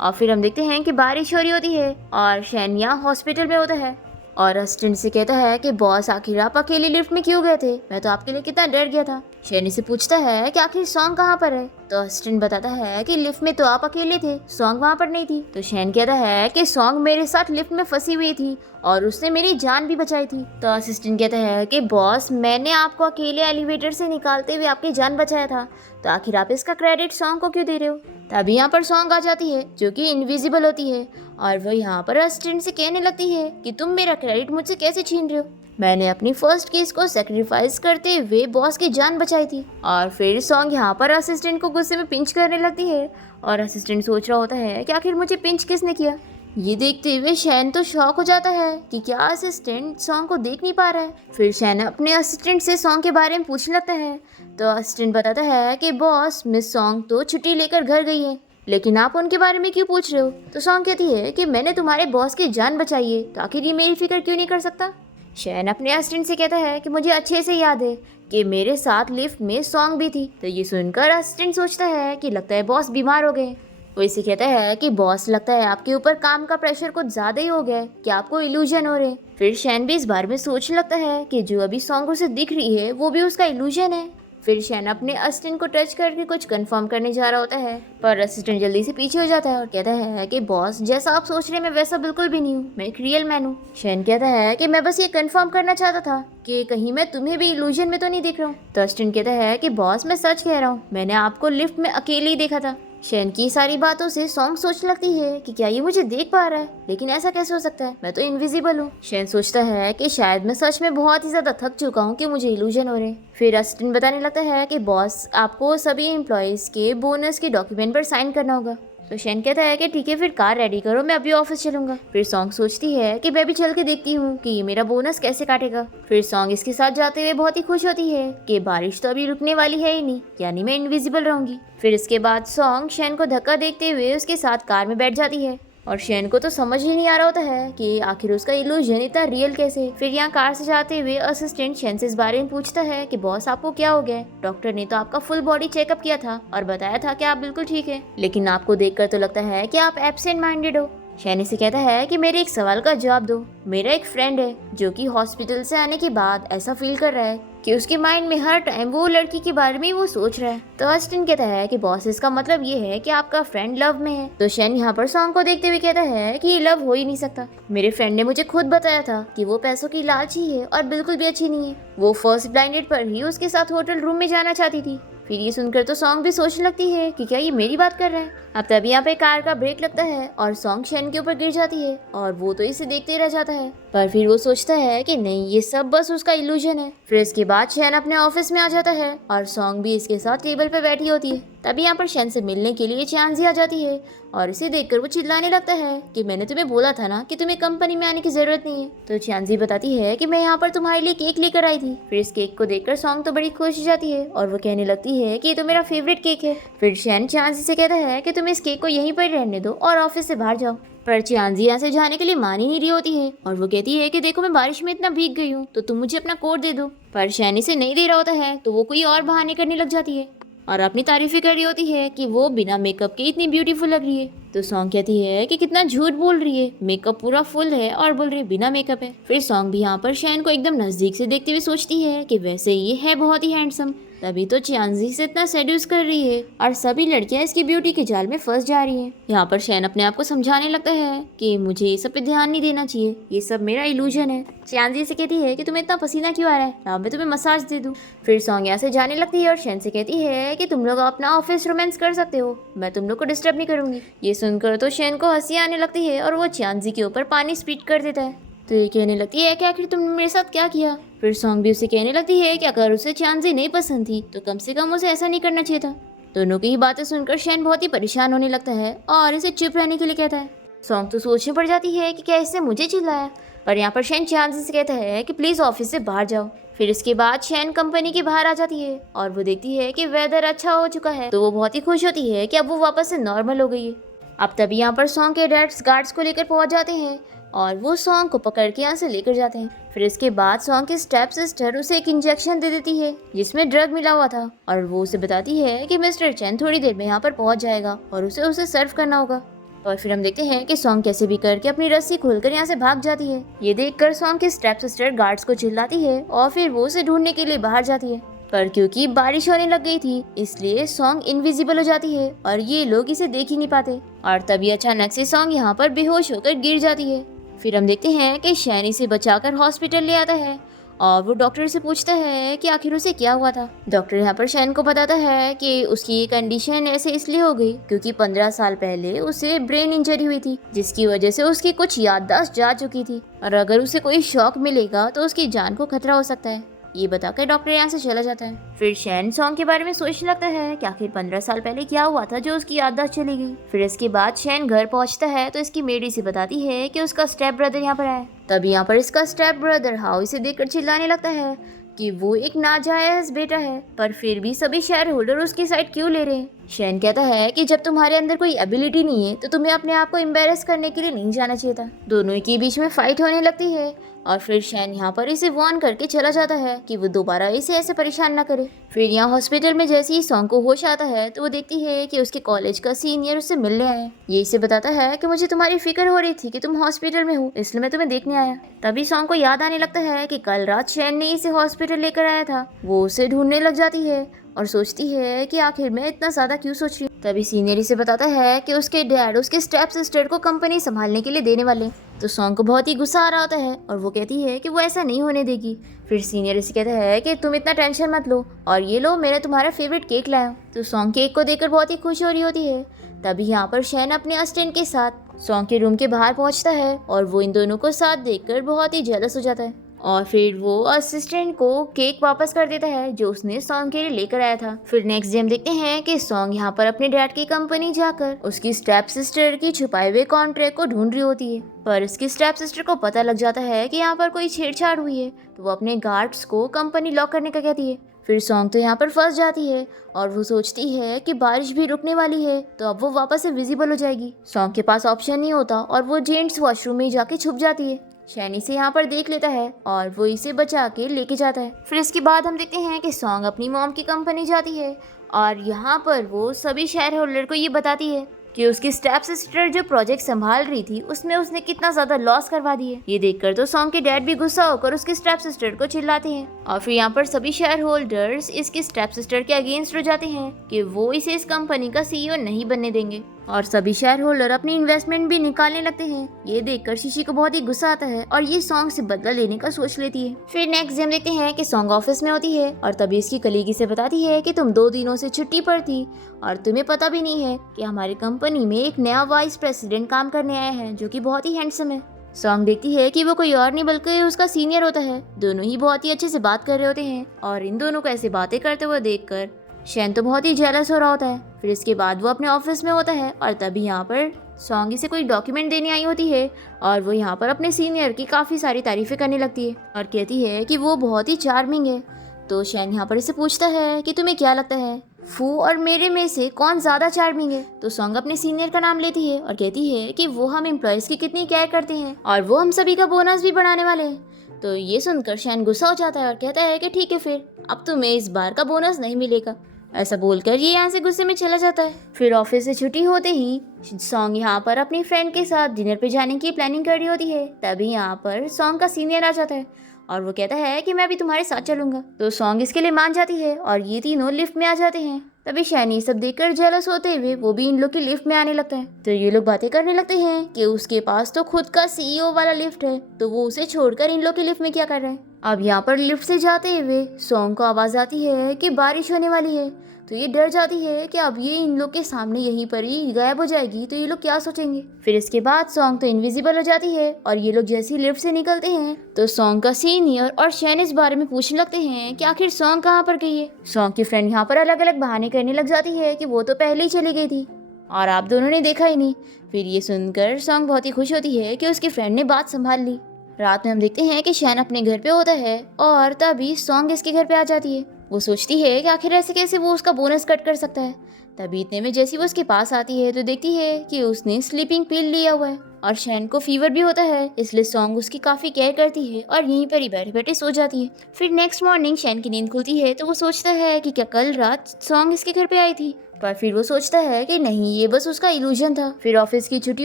और फिर हम देखते हैं कि बारिश हो रही होती है और शैन यहाँ हॉस्पिटल में होता है और असिस्टेंट से कहता है कि बॉस आखिर आप अकेले लिफ्ट में क्यों गए थे, मैं तो आपके लिए कितना डर गया था। शैन से पूछता है कि आखिर सॉन्ग कहाँ पर है, तो असिस्टेंट बताता है कि लिफ्ट में तो आप अकेले थे, सॉन्ग वहाँ पर नहीं थी। तो शैन कहता है कि सॉन्ग मेरे साथ लिफ्ट में फंसी हुई थी और उसने मेरी जान भी बचाई थी। तो असिस्टेंट कहता है कि बॉस मैंने आपको अकेले एलिवेटर से निकालते हुए आपकी जान बचाया था, तो आखिर आप इसका क्रेडिट सॉन्ग को क्यों दे रहे हो। तभी यहाँ पर सॉन्ग आ जाती है जो कि इनविजिबल होती है और वो यहाँ पर असिस्टेंट से कहने लगती है कि तुम मेरा क्रेडिट मुझसे कैसे छीन रहे हो, मैंने अपनी फर्स्ट केस को सेक्रीफाइस करते हुए बॉस की जान बचाई थी। और फिर सॉन्ग यहाँ पर असिस्टेंट को गुस्से में पिंच करने लगती है और असिस्टेंट सोच रहा होता है कि आखिर मुझे पिंच किसने किया। ये देखते हुए शैन तो शॉक हो जाता है कि क्या असिस्टेंट सॉन्ग को देख नहीं पा रहा है। फिर शैन अपने असिस्टेंट से सॉन्ग के बारे में पूछने लगता है, तो असिस्टेंट बताता है कि बॉस मिस सॉन्ग तो छुट्टी लेकर घर गई है, लेकिन आप उनके बारे में क्यों पूछ रहे हो। तो सॉन्ग कहती है कि मैंने तुम्हारे बॉस की जान बचाई है, तो आखिर ये मेरी फिक्र क्यों नहीं कर सकता। शैन अपने असिस्टेंट से कहता है कि मुझे अच्छे से याद है कि मेरे साथ लिफ्ट में सॉन्ग भी थी। तो ये सुनकर असिस्टेंट सोचता है कि लगता है बॉस बीमार हो गए। वो इसे कहता है कि बॉस लगता है आपके ऊपर काम का प्रेशर कुछ ज्यादा ही हो गया है, कि आपको इल्यूजन हो रहे हैं। फिर शैन भी इस बारे में सोचने लगता है कि जो अभी सॉन्ग उसे दिख रही है वो भी उसका इल्यूजन है। फिर शैन अपने असिस्टेंट को टच करके कुछ कंफर्म करने जा रहा होता है, पर असिस्टेंट जल्दी से पीछे हो जाता है और कहता है कि बॉस जैसा आप सोच रहे हैं मैं वैसा बिल्कुल भी नहीं हूँ, मैं एक रियल मैन हूँ। शैन कहता है कि मैं बस ये कंफर्म करना चाहता था कि कहीं मैं तुम्हें भी इल्यूजन में तो नहीं देख रहा हूँ। तो असिस्टेंट कहता है कि बॉस मैं सच कह रहा हूँ, मैंने आपको लिफ्ट में अकेले ही देखा था। शैन की सारी बातों से सॉन्ग सोचने लगती है कि क्या ये मुझे देख पा रहा है, लेकिन ऐसा कैसे हो सकता है, मैं तो इनविजिबल हूँ। शैन सोचता है कि शायद मैं सच में बहुत ही ज्यादा थक चुका हूँ कि मुझे इल्यूजन हो रहे हैं। फिर असिस्टेंट बताने लगता है कि बॉस आपको सभी एम्प्लॉयज के बोनस के डॉक्यूमेंट पर साइन करना होगा। तो शैन कहता है कि ठीक है फिर कार रेडी करो, मैं अभी ऑफिस चलूंगा। फिर सॉन्ग सोचती है कि मैं भी चल के देखती हूँ कि ये मेरा बोनस कैसे काटेगा। फिर सॉन्ग इसके साथ जाते हुए बहुत ही खुश होती है कि बारिश तो अभी रुकने वाली है ही नहीं, यानी मैं इनविजिबल रहूंगी। फिर इसके बाद सॉन्ग शैन को धक्का देखते हुए उसके साथ कार में बैठ जाती है और शैन को तो समझ ही नहीं आ रहा होता है कि आखिर उसका इल्यूजन इतना रियल कैसे। फिर यहाँ कार से जाते हुए असिस्टेंट शैन से इस बारे में पूछता है कि बॉस आपको क्या हो गया है? डॉक्टर ने तो आपका फुल बॉडी चेकअप किया था और बताया था कि आप बिल्कुल ठीक है, लेकिन आपको देखकर तो लगता है कि आप एब्सेंट माइंडेड हो। शैन से कहता है कि मेरे एक सवाल का जवाब दो। मेरा एक फ्रेंड है जो कि हॉस्पिटल से आने के बाद ऐसा फील कर रहा है कि उसके माइंड में हर टाइम वो लड़की के बारे में वो सोच रहा है। तो असिस्टेंट कहता है कि बॉस इसका मतलब ये है कि आपका फ्रेंड लव में है। तो शैन यहाँ पर सॉन्ग को देखते हुए कहता है कि ये लव हो ही नहीं सकता। मेरे फ्रेंड ने मुझे खुद बताया था कि वो पैसों की लालची है और बिल्कुल भी अच्छी नहीं है। वो फर्स्ट ब्लाइंड डेट पर ही उसके साथ होटल रूम में जाना चाहती थी। फिर ये सुनकर तो सॉन्ग भी सोचने लगती है कि क्या ये मेरी बात कर रहा है। अब तभी यहाँ पे कार का ब्रेक लगता है और सॉन्ग शैन के ऊपर गिर जाती है और वो तो इसे देखते ही रह जाता है। पर फिर वो सोचता है कि नहीं, ये सब बस उसका इल्यूजन है। फिर इसके बाद शैन अपने ऑफिस में आ जाता है और सॉन्ग भी इसके साथ टेबल पे बैठी होती है। तभी यहाँ पर शैन से मिलने के लिए चांजी आ जाती है और इसे देखकर वो चिल्लाने लगता है कि मैंने तुम्हें बोला था ना कि तुम्हें कंपनी में आने की जरूरत नहीं है। तो चांजी बताती है कि मैं यहाँ पर तुम्हारे लिए केक लेकर आई थी। फिर इस केक को देखकर सॉन्ग तो बड़ी खुश हो जाती है और वो कहने लगती है कि ये तो मेरा फेवरेट केक है। फिर शैन चांजी से कहता है कि तुम इस केक को यहीं पर रहने दो और ऑफिस से बाहर जाओ। पर चांजी यहाँ से जाने के लिए मान ही नहीं रही होती है और वो कहती है कि देखो मैं बारिश में इतना भीग गई हूँ तो तुम मुझे अपना कोट दे दो। पर शैन इसे नहीं दे रहा होता है तो वो कोई और बहाने करने लग जाती है और अपनी तारीफें कर रही होती है कि वो बिना मेकअप के इतनी ब्यूटीफुल लग रही है। तो सॉन्ग कहती है कि कितना झूठ बोल रही है, मेकअप पूरा फुल है और बोल रही है बिना मेकअप है। फिर सॉन्ग भी यहाँ पर शैन को एकदम नजदीक से देखते हुए सोचती है कि वैसे ये है बहुत ही हैंडसम, तभी तो चांजी से इतना सेड्यूस कर रही है और सभी लड़कियां इसकी ब्यूटी के जाल में फंस जा रही हैं। यहाँ पर शैन अपने आप को समझाने लगता है कि मुझे ये सब पे ध्यान नहीं देना चाहिए, ये सब मेरा इल्यूजन है। चांजी से कहती है कि तुम्हें इतना पसीना क्यों आ रहा है, अब मैं तुम्हें मसाज दे दूं। फिर सॉन्ग यहाँ से जाने लगती है और शैन से कहती है कि तुम लोग अपना ऑफिस रोमांस कर सकते हो, मैं तुम लोग को डिस्टर्ब नहीं करूंगी। ये सुनकर तो शैन को हंसी आने लगती है और वो चांजी के ऊपर पानी स्प्रिट कर देता है। तो ये कहने लगती है कि आखिर तुमने मेरे साथ क्या किया। फिर सॉन्ग भी उसे कहने लगती है कि अगर उसे चांजी नहीं पसंद थी तो कम से कम उसे ऐसा नहीं करना चाहिए था। दोनों की ही बातें सुनकर शैन बहुत ही परेशान होने लगता है और इसे चुप रहने के लिए कहता है। सॉन्ग तो सोचने पड़ जाती है कि क्या इसने मुझे चिल्लाया, पर यहाँ पर शैन चांजी से कहता है कि प्लीज ऑफिस से बाहर जाओ। फिर इसके बाद शैन कंपनी के बाहर आ जाती है और वो देखती है कि वेदर अच्छा हो चुका है तो वो बहुत ही खुश होती है कि अब वो वापस से नॉर्मल हो गई है। अब तभी यहाँ पर सॉन्ग के डैड्स गार्ड्स को लेकर पहुंच जाते हैं और वो सॉन्ग को पकड़ के यहाँ से लेकर जाते हैं। फिर इसके बाद सॉन्ग की स्टेप सिस्टर उसे एक इंजेक्शन दे देती है जिसमें ड्रग मिला हुआ था और वो उसे बताती है कि मिस्टर चैन थोड़ी देर में यहाँ पर पहुंच जाएगा और उसे सर्व करना होगा। और फिर हम देखते हैं कि सॉन्ग कैसे भी करके अपनी रस्सी खोलकर यहाँ से भाग जाती है। ये देखकर सॉन्ग की स्टेप सिस्टर गार्ड्स को चिल्लाती है और फिर वो उसे ढूंढने के लिए बाहर जाती है, पर क्योंकि बारिश होने लग गई थी इसलिए सॉन्ग इनविजिबल हो जाती है और ये लोग इसे देख ही नहीं पाते। और तभी अचानक से सॉन्ग यहाँ पर बेहोश होकर गिर जाती है। फिर हम देखते हैं कि शैन इसे बचाकर हॉस्पिटल ले आता है और वो डॉक्टर से पूछता है कि आखिर उसे क्या हुआ था। डॉक्टर यहाँ पर शैन को बताता है कि उसकी ये कंडीशन ऐसे इसलिए हो गई क्योंकि 15 साल पहले उसे ब्रेन इंजरी हुई थी जिसकी वजह से उसकी कुछ याददाश्त जा चुकी थी और अगर उसे कोई शॉक मिलेगा तो उसकी जान को खतरा हो सकता है। ये बताकर डॉक्टर यहाँ से चला जाता है। फिर शैन सॉन्ग के बारे में सोचने लगता है कि आखिर 15 साल पहले क्या हुआ था जो उसकी याददाश्त चली गई। फिर इसके बाद शैन घर पहुँचता है तो इसकी मेड इसे बताती है कि उसका स्टेप ब्रदर यहाँ पर आया। तभी यहाँ पर इसका स्टेप ब्रदर हाउ इसे देखकर चिल्लाने लगता है कि वो एक नाजायज बेटा है, पर फिर भी सभी शेयर होल्डर उसकी साइड क्यों ले रहे हैं। शैन कहता है कि जब तुम्हारे अंदर कोई एबिलिटी नहीं है तो तुम्हें अपने आप को एम्बेरस करने के लिए नहीं जाना चाहिए था। दोनों के बीच में फाइट होने लगती है और फिर शैन यहाँ पर इसे वार्न करके चला जाता है कि वो दोबारा इसे ऐसे परेशान ना करे। फिर यहाँ हॉस्पिटल में जैसे ही सॉन्ग को होश आता है तो वो देखती है कि उसके कॉलेज का सीनियर उससे मिलने आया। ये इसे बताता है कि मुझे तुम्हारी फिक्र हो रही थी कि तुम हॉस्पिटल में हो इसलिए मैं तुम्हें देखने आया। तभी सॉन्ग को याद आने लगता है कि कल रात शैन ने इसे हॉस्पिटल लेकर आया था। वो उसे ढूंढने लग जाती है और सोचती है कि आखिर मैं इतना ज्यादा क्यों सोच रही हूँ। तभी सीनियर इसे बताता है कि उसके डैड उसके स्टेप सिस्टर को कंपनी संभालने के लिए देने वाले। तो सॉन्ग को बहुत ही गुस्सा आ रहा होता है और वो कहती है कि वो ऐसा नहीं होने देगी। फिर सीनियर इसे कहता है कि तुम इतना टेंशन मत लो और ये लो मैंने तुम्हारा फेवरेट केक लाया हूँ। तो सॉन्ग केक को देखकर बहुत ही खुश हो रही होती है। तभी यहाँ पर शैन अपने असिस्टेंट के साथ सॉन्ग के रूम के बाहर पहुँचता है और वो इन दोनों को साथ देखकर बहुत ही जेलस हो जाता है। और फिर वो असिस्टेंट को केक वापस कर देता है जो उसने सॉन्ग के लिए लेकर आया था। फिर नेक्स्ट डे हम देखते हैं कि सॉन्ग यहाँ पर अपने डैड की कंपनी जाकर उसकी स्टेप सिस्टर की छुपाए हुए कॉन्ट्रैक्ट को ढूंढ रही होती है, पर उसकी स्टेप सिस्टर को पता लग जाता है कि यहाँ पर कोई छेड़छाड़ हुई है, तो वो अपने गार्ड्स को कंपनी लॉक करने का कहती है। फिर सॉन्ग तो यहाँ पर फंस जाती है और वो सोचती है कि बारिश भी रुकने वाली है तो अब वो वापस से विजिबल हो जाएगी। सॉन्ग के पास ऑप्शन नहीं होता और वो जेंट्स वॉशरूम में जाके छुप जाती है। शैन इसे यहाँ पर देख लेता है और वो इसे बचा के लेके जाता है। फिर इसके बाद हम देखते हैं कि सॉन्ग अपनी मॉम की कंपनी जाती है और यहाँ पर वो सभी शेयर होल्डर को ये बताती है कि उसकी स्टेप सिस्टर जो प्रोजेक्ट संभाल रही थी उसमें उसने कितना ज्यादा लॉस करवा दिए। ये देखकर तो सॉन्ग के डैड भी गुस्सा होकर उसकी स्टेप सिस्टर को चिल्लाते हैं और फिर यहाँ पर सभी शेयर होल्डर्स इसकी स्टेप सिस्टर के अगेंस्ट हो जाते हैं कि वो इसे इस कंपनी का सीईओ नहीं बनने देंगे और सभी शेयर होल्डर अपनी इन्वेस्टमेंट भी निकालने लगते हैं। ये देखकर शीशी को बहुत ही गुस्सा आता है और ये सॉन्ग से बदला लेने का सोच लेती है। फिर नेक्स्ट डे हम देखते हैं कि सॉन्ग ऑफिस में होती है और तभी इसकी कलीगी से बताती है कि तुम 2 दिनों से छुट्टी पर थी और तुम्हें पता भी नहीं है कि हमारी कंपनी में एक नया वाइस प्रेसिडेंट काम करने आया है जो कि बहुत ही हैंडसम है। सॉन्ग देखती है कि वो कोई और नहीं बल्कि उसका सीनियर होता है। दोनों ही बहुत ही अच्छे से बात कर रहे होते हैं और इन दोनों को ऐसे बातें करते हुए देखकर शैन तो बहुत ही जेलस हो रहा होता है। फिर इसके बाद वो अपने ऑफिस में होता है और तभी यहाँ पर सॉन्ग इसे कोई डॉक्यूमेंट देने आई होती है और वो यहाँ पर अपने सीनियर की काफ़ी सारी तारीफें करने लगती है और कहती है कि वो बहुत ही चार्मिंग है। तो शैन यहाँ पर इसे पूछता है कि तुम्हें क्या लगता है फू और मेरे में से कौन ज़्यादा चार्मिंग है। तो सॉन्ग अपने सीनियर का नाम लेती है और कहती है कि वो हम एम्प्लॉयज़ की कितनी केयर करते हैं और वो हम सभी का बोनस भी बढ़ाने वाले हैं। तो ये सुनकर शैन गुस्सा हो जाता है और कहता है कि ठीक है फिर अब तुम्हें इस बार का बोनस नहीं मिलेगा। ऐसा बोलकर ये यहाँ से गुस्से में चला जाता है। फिर ऑफिस से छुट्टी होते ही सॉन्ग यहाँ पर अपनी फ्रेंड के साथ डिनर पे जाने की प्लानिंग कर रही होती है। तभी यहाँ पर सॉन्ग का सीनियर आ जाता है और वो कहता है कि मैं भी तुम्हारे साथ चलूंगा। तो सॉन्ग इसके लिए मान जाती है और ये तीनों लिफ्ट में आ जाते हैं। तभी शैनी सब देखकर जेलस होते हुए वो भी इन लोग की लिफ्ट में आने लगता है। तो ये लोग बातें करने लगते हैं कि उसके पास तो खुद का सीईओ वाला लिफ्ट है तो वो उसे छोड़कर इन लोग की लिफ्ट में क्या कर रहा है। अब यहाँ पर लिफ्ट से जाते हुए सॉन्ग को आवाज आती है कि बारिश होने वाली है। तो ये डर जाती है कि अब ये इन लोग के सामने यहीं पर ही गायब हो जाएगी तो ये लोग क्या सोचेंगे। फिर इसके बाद सॉन्ग तो इनविजिबल हो जाती है और ये लोग जैसे ही लिफ्ट से निकलते हैं तो सॉन्ग का सीनियर और शैन इस बारे में पूछने लगते हैं कि आखिर सॉन्ग कहाँ पर गई है। सॉन्ग की फ्रेंड यहाँ पर अलग अलग बहाने करने लग जाती है कि वो तो पहले ही चली गई थी और आप दोनों ने देखा ही नहीं। फिर ये सुनकर सॉन्ग बहुत ही खुश होती है कि उसकी फ्रेंड ने बात संभाल ली। रात में हम देखते हैं कि शैन अपने घर पे होता है और तभी सॉन्ग इसके घर पे आ जाती है। वो सोचती है कि आखिर ऐसे कैसे वो उसका बोनस कट कर सकता है। तभी इतने में जैसी वो उसके पास आती है तो देखती है कि उसने स्लीपिंग पिल लिया हुआ है और शैन को फीवर भी होता है, इसलिए सॉन्ग उसकी काफ़ी केयर करती है और यहीं पर ही बैठे बैठे सो जाती है। फिर नेक्स्ट मॉर्निंग शैन की नींद खुलती है तो वो सोचता है कि क्या कल रात सॉन्ग इसके घर पे आई थी, पर फिर वो सोचता है कि नहीं ये बस उसका इल्यूजन था। फिर ऑफिस की छुट्टी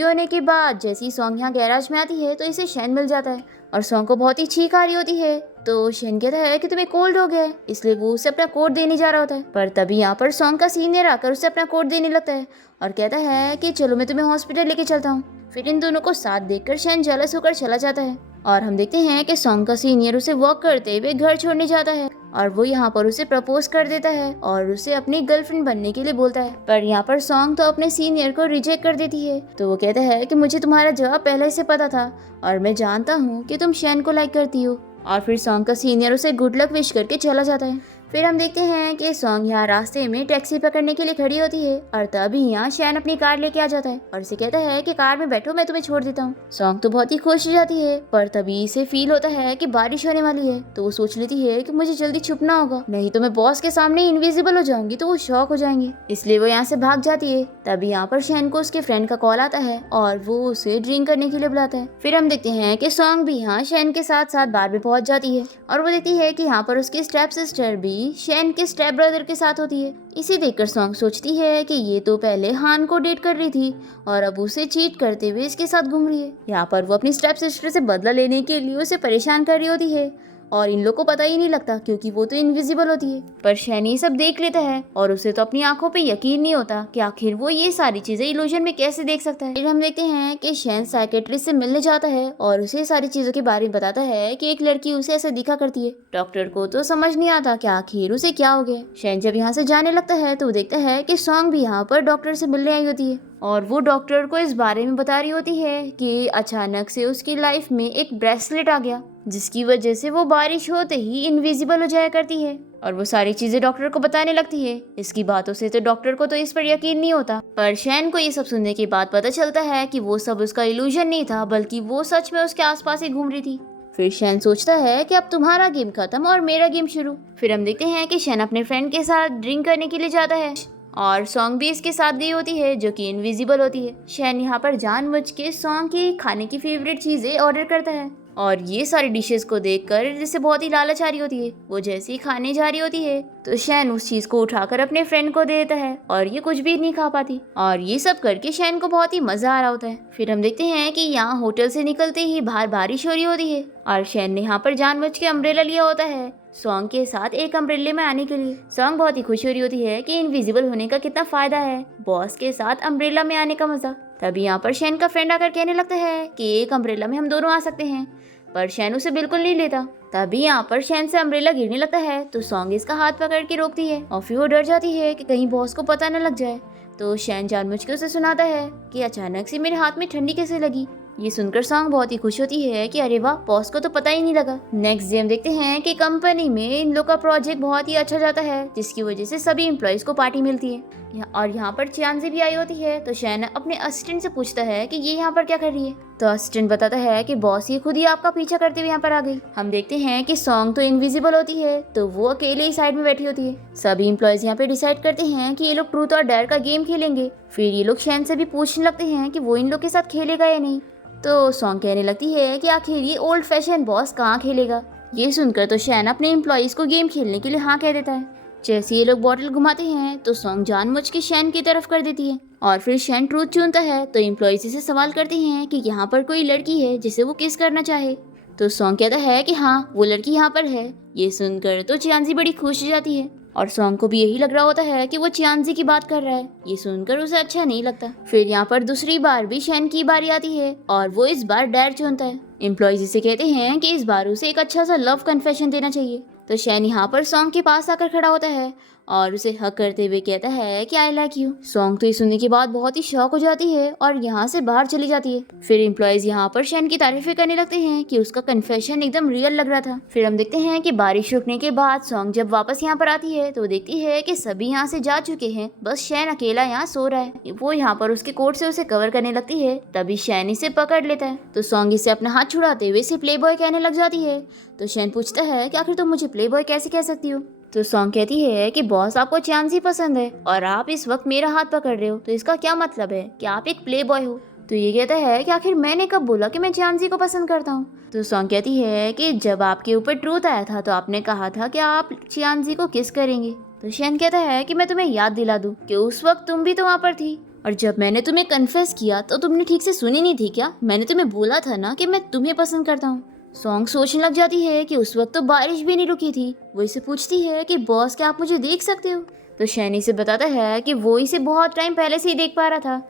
होने के बाद जैसी सॉन्ग यहाँ गैराज में आती है तो इसे शैन मिल जाता है और सॉन्ग को बहुत ही छींक आ रही होती है। तो शैन कहता है कि तुम्हें कोल्ड हो गया है, इसलिए वो उसे अपना कोट देने जा रहा होता है। पर तभी यहाँ पर सॉन्ग का सीनियर आकर उसे अपना कोट देने लगता है और कहता है कि चलो मैं तुम्हें हॉस्पिटल लेके चलता हूँ। फिर इन दोनों को साथ देखकर शैन जेलस होकर चला जाता है और हम देखते हैं कि सॉन्ग का सीनियर उसे वॉक करते हुए घर छोड़ने जाता है और वो यहाँ पर उसे प्रपोज कर देता है और उसे अपनी गर्लफ्रेंड बनने के लिए बोलता है। पर यहाँ पर सॉन्ग तो अपने सीनियर को रिजेक्ट कर देती है। तो वो कहता है कि मुझे तुम्हारा जवाब पहले से पता था और मैं जानता हूँ कि तुम शैन को लाइक करती हो। और फिर सॉन्ग का सीनियर उसे गुड लक विश करके चला जाता है। फिर हम देखते हैं कि सॉन्ग यहाँ रास्ते में टैक्सी पकड़ने के लिए खड़ी होती है और तभी यहाँ शैन अपनी कार लेके आ जाता है और इसे कहता है कि कार में बैठो मैं तुम्हें छोड़ देता हूँ। सॉन्ग तो बहुत ही खुश हो जाती है पर तभी इसे फील होता है कि बारिश होने वाली है। तो वो सोच लेती है कि मुझे जल्दी छुपना होगा, नहीं तो मैं बॉस के सामने इनविजिबल हो जाऊंगी तो वो शॉक हो जाएंगे, इसलिए वो यहाँ से भाग जाती है। तभी यहाँ पर शैन को उसके फ्रेंड का कॉल आता है और वो उसे ड्रिंक करने के लिए बुलाता है। फिर हम देखते हैं कि सॉन्ग भी यहाँ शैन के साथ साथ बार में पहुंच जाती है और वो देखती है कि यहाँ पर उसकी स्टेप सिस्टर भी शैन के स्टेप ब्रदर के साथ होती है। इसे देखकर सॉन्ग सोचती है कि ये तो पहले हान को डेट कर रही थी और अब उसे चीट करते हुए इसके साथ घूम रही है। यहाँ पर वो अपनी स्टेप सिस्टर से बदला लेने के लिए उसे परेशान कर रही होती है और इन लोग को पता ही नहीं लगता क्योंकि वो तो इनविजिबल होती है। पर शैन ये सब देख लेता है और उसे तो अपनी आंखों पे यकीन नहीं होता कि आखिर वो ये सारी चीजें इल्यूजन में कैसे देख सकता है। फिर हम देखते हैं कि शैन साइकेट्रिस्ट से मिलने जाता है और उसे सारी चीजों के बारे में बताता है कि एक लड़की उसे ऐसे दिखा करती है। डॉक्टर को तो समझ नहीं आता कि आखिर उसे क्या हो गया। शैन जब यहाँ से जाने लगता है तो वो देखता है कि सॉन्ग भी यहाँ पर डॉक्टर से मिलने आई होती है और वो डॉक्टर को इस बारे में बता रही होती है कि अचानक से उसकी लाइफ में एक ब्रेसलेट आ गया, जिसकी वजह से वो बारिश होते ही इनविजिबल हो जाया करती है। और वो सारी चीजें डॉक्टर को बताने लगती है। इसकी बातों से तो डॉक्टर को तो इस पर यकीन नहीं होता, पर शैन को ये सब सुनने के बाद पता चलता है कि वो सब उसका इल्यूजन नहीं था, बल्कि वो सच में उसके आसपास ही घूम रही थी। फिर शैन सोचता है कि अब तुम्हारा गेम खत्म और मेरा गेम शुरू। फिर हम देखते हैं कि शैन अपने फ्रेंड के साथ ड्रिंक करने के लिए जाता है और सॉन्ग भी इसके साथ गई होती है, जो कि इनविजिबल होती है। शैन यहाँ पर जानबूझ के सॉन्ग की खाने की फेवरेट चीजें ऑर्डर करता है और ये सारी डिशेस को देखकर जिसे बहुत ही लालच आ रही होती है। वो जैसे ही खाने जा रही होती है तो शैन उस चीज को उठाकर अपने फ्रेंड को दे देता है और ये कुछ भी नहीं खा पाती। और ये सब करके शैन को बहुत ही मजा आ रहा होता है। फिर हम देखते हैं कि यहाँ होटल से निकलते ही बाहर बारिश हो रही होती है और शैन ने यहाँ पर जानबूझ के अम्ब्रेला लिया होता है सॉन्ग के साथ एक अम्ब्रेले में आने के लिए। सॉन्ग बहुत ही खुश हो रही होती है कि इनविजिबल होने का कितना फायदा है, बॉस के साथ अम्ब्रेला में आने का मजा। तभी यहाँ पर शैन का फ्रेंड आकर कहने लगता है कि एक अम्ब्रेला में हम दोनों आ सकते हैं, पर शैन उसे बिल्कुल नहीं लेता। तभी यहाँ पर शैन से अम्ब्रेला गिरने लगता है तो सॉन्ग इसका हाथ पकड़ के रोकती है और फिर वो डर जाती है कि कहीं बॉस को पता न लग जाए। तो शैन जानबूझ के उसे सुनाता है कि अचानक से मेरे हाथ में ठंडी कैसे लगी। ये सुनकर सॉन्ग बहुत ही खुश होती है कि अरे वाह, बॉस को तो पता ही नहीं लगा। नेक्स्ट डे हम देखते हैं कि कंपनी में इन लोग का प्रोजेक्ट बहुत ही अच्छा जाता है, जिसकी वजह से सभी एम्प्लॉयज को पार्टी मिलती है। और यहाँ पर चियांजी भी आई होती है तो शैन अपने असिस्टेंट से पूछता है कि ये यहाँ पर क्या कर रही है। तो असिस्टेंट बताता है कि बॉस ये खुद ही आपका पीछा करते हुए यहाँ पर आ गई। हम देखते हैं कि सॉन्ग तो इनविजिबल होती है तो वो अकेले ही साइड में बैठी होती है। सभी एम्प्लॉयज यहाँ पे डिसाइड करते हैं कि ये लोग ट्रूथ और डेयर का गेम खेलेंगे। फिर ये लोग शैन से भी पूछने लगते हैं कि वो इन लोग के साथ खेलेगा या नहीं। तो सॉन्ग कहने लगती है कि आखिर ये ओल्ड फैशन बॉस कहाँ खेलेगा। ये सुनकर तो शैन अपने एम्प्लॉयज को गेम खेलने के लिए हाँ कह देता है। जैसे ये लोग बॉटल घुमाते हैं तो सॉन्ग जानबूझ के शैन की तरफ कर देती है और फिर शैन ट्रूथ चुनता है। तो एम्प्लॉयज से सवाल करते हैं कि यहाँ पर कोई लड़की है जिसे वो किस करना चाहे। तो सॉन्ग कहता है कि हाँ, वो लड़की यहाँ पर है। ये सुनकर तो चियांजी बड़ी खुश हो जाती है और सॉन्ग को भी यही लग रहा होता है कि वो चियांजी की बात कर रहा है। ये सुनकर उसे अच्छा नहीं लगता। फिर यहाँ पर दूसरी बार भी शैन की बारी आती है और वो इस बार डेयर चुनता है। एम्प्लॉयज इसे कहते हैं कि इस बार उसे एक अच्छा सा लव कन्फेशन देना चाहिए। तो शैन यहाँ पर सॉन्ग के पास आकर खड़ा होता है और उसे हक करते हुए कहता है कि आई लाइक यू। सॉन्ग तो ये सुनने के बाद बहुत ही शॉक हो जाती है और यहाँ से बाहर चली जाती है। फिर एम्प्लॉयज यहाँ पर शैन की तारीफें करने लगते हैं कि उसका कन्फेशन एकदम रियल लग रहा था। फिर हम देखते हैं कि बारिश रुकने के बाद सॉन्ग जब वापस यहाँ पर आती है तो देखती है कि सभी यहाँ से जा चुके हैं, बस शैन अकेला यहाँ सो रहा है। वो यहाँ पर उसके कोट से उसे कवर करने लगती है। तभी शैन इसे पकड़ लेता है तो सॉन्ग इसे अपना हाथ छुड़ाते हुए इसे प्ले बॉय कहने लग जाती है। तो शैन पूछता है कि आखिर तुम मुझे प्ले बॉय कैसे कह सकती हो। तो सॉन्ग कहती है कि बॉस आपको चियांजी पसंद है और आप इस वक्त मेरा हाथ पकड़ रहे हो, तो इसका क्या मतलब है कि आप एक प्ले बॉय हो। तो ये कहता है कि आखिर मैंने कब बोला कि मैं चियांजी को पसंद करता हूँ। तो सॉन्ग कहती है कि जब आपके ऊपर ट्रूथ आया था तो आपने कहा था कि आप चियांजी को किस करेंगे। तो शैन कहता है कि मैं तुम्हें याद दिला दूं कि उस वक्त तुम भी तो वहाँ पर थी और जब मैंने तुम्हें कन्फेस किया तो तुमने ठीक से सुनी नहीं थी क्या। मैंने तुम्हें बोला था ना कि मैं तुम्हें पसंद करता हूँ। सॉन्ग सोचने लग जाती है कि उस वक्त तो बारिश भी नहीं रुकी थी। वो इसे पूछती है कि बॉस, क्या आप मुझे देख सकते हो। तो शैनी से बताता है कि वो इसे बहुत टाइम पहले से ही देख पा रहा था।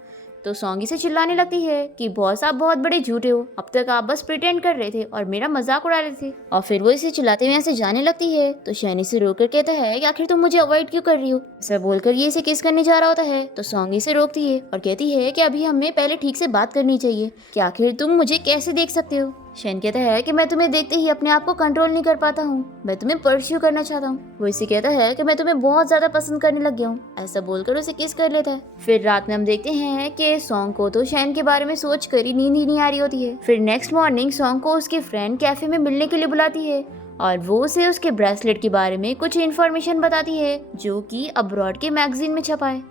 तो सॉन्ग इसे चिल्लाने लगती है कि बॉस आप बहुत बड़े झूठे हो, अब तक आप बस प्रिटेंड कर रहे थे और मेरा मजाक उड़ा रहे थे। और फिर वो इसे चिल्लाते हुए यहाँ से जाने लगती है। तो शैनी से रोककर कहता है कि आखिर तुम मुझे अवॉइड क्यों कर रही हो। ऐसा बोलकर ये इसे किस करने जा रहा होता है। तो सॉन्ग इसे रोकती है और कहती है कि अभी हमें पहले ठीक से बात करनी चाहिए कि आखिर तुम मुझे कैसे देख सकते हो। शैन कहता है कि मैं तुम्हें देखते ही अपने आप को कंट्रोल नहीं कर पाता हूँ, मैं तुम्हें परस्यू करना चाहता हूँ। वो इसे कहता है कि मैं तुम्हें बहुत ज्यादा पसंद करने लग गया हूँ। ऐसा बोलकर उसे किस कर लेता है। फिर रात में हम देखते हैं कि सॉन्ग को तो शैन के बारे में सोच कर ही नींद ही नहीं आ रही होती है। फिर नेक्स्ट मॉर्निंग सॉन्ग को उसके फ्रेंड कैफे में मिलने के लिए बुलाती है और वो उसे उसके ब्रेसलेट के बारे में कुछ इन्फॉर्मेशन बताती है जो कि अब्रॉड के मैगजीन में छपा है।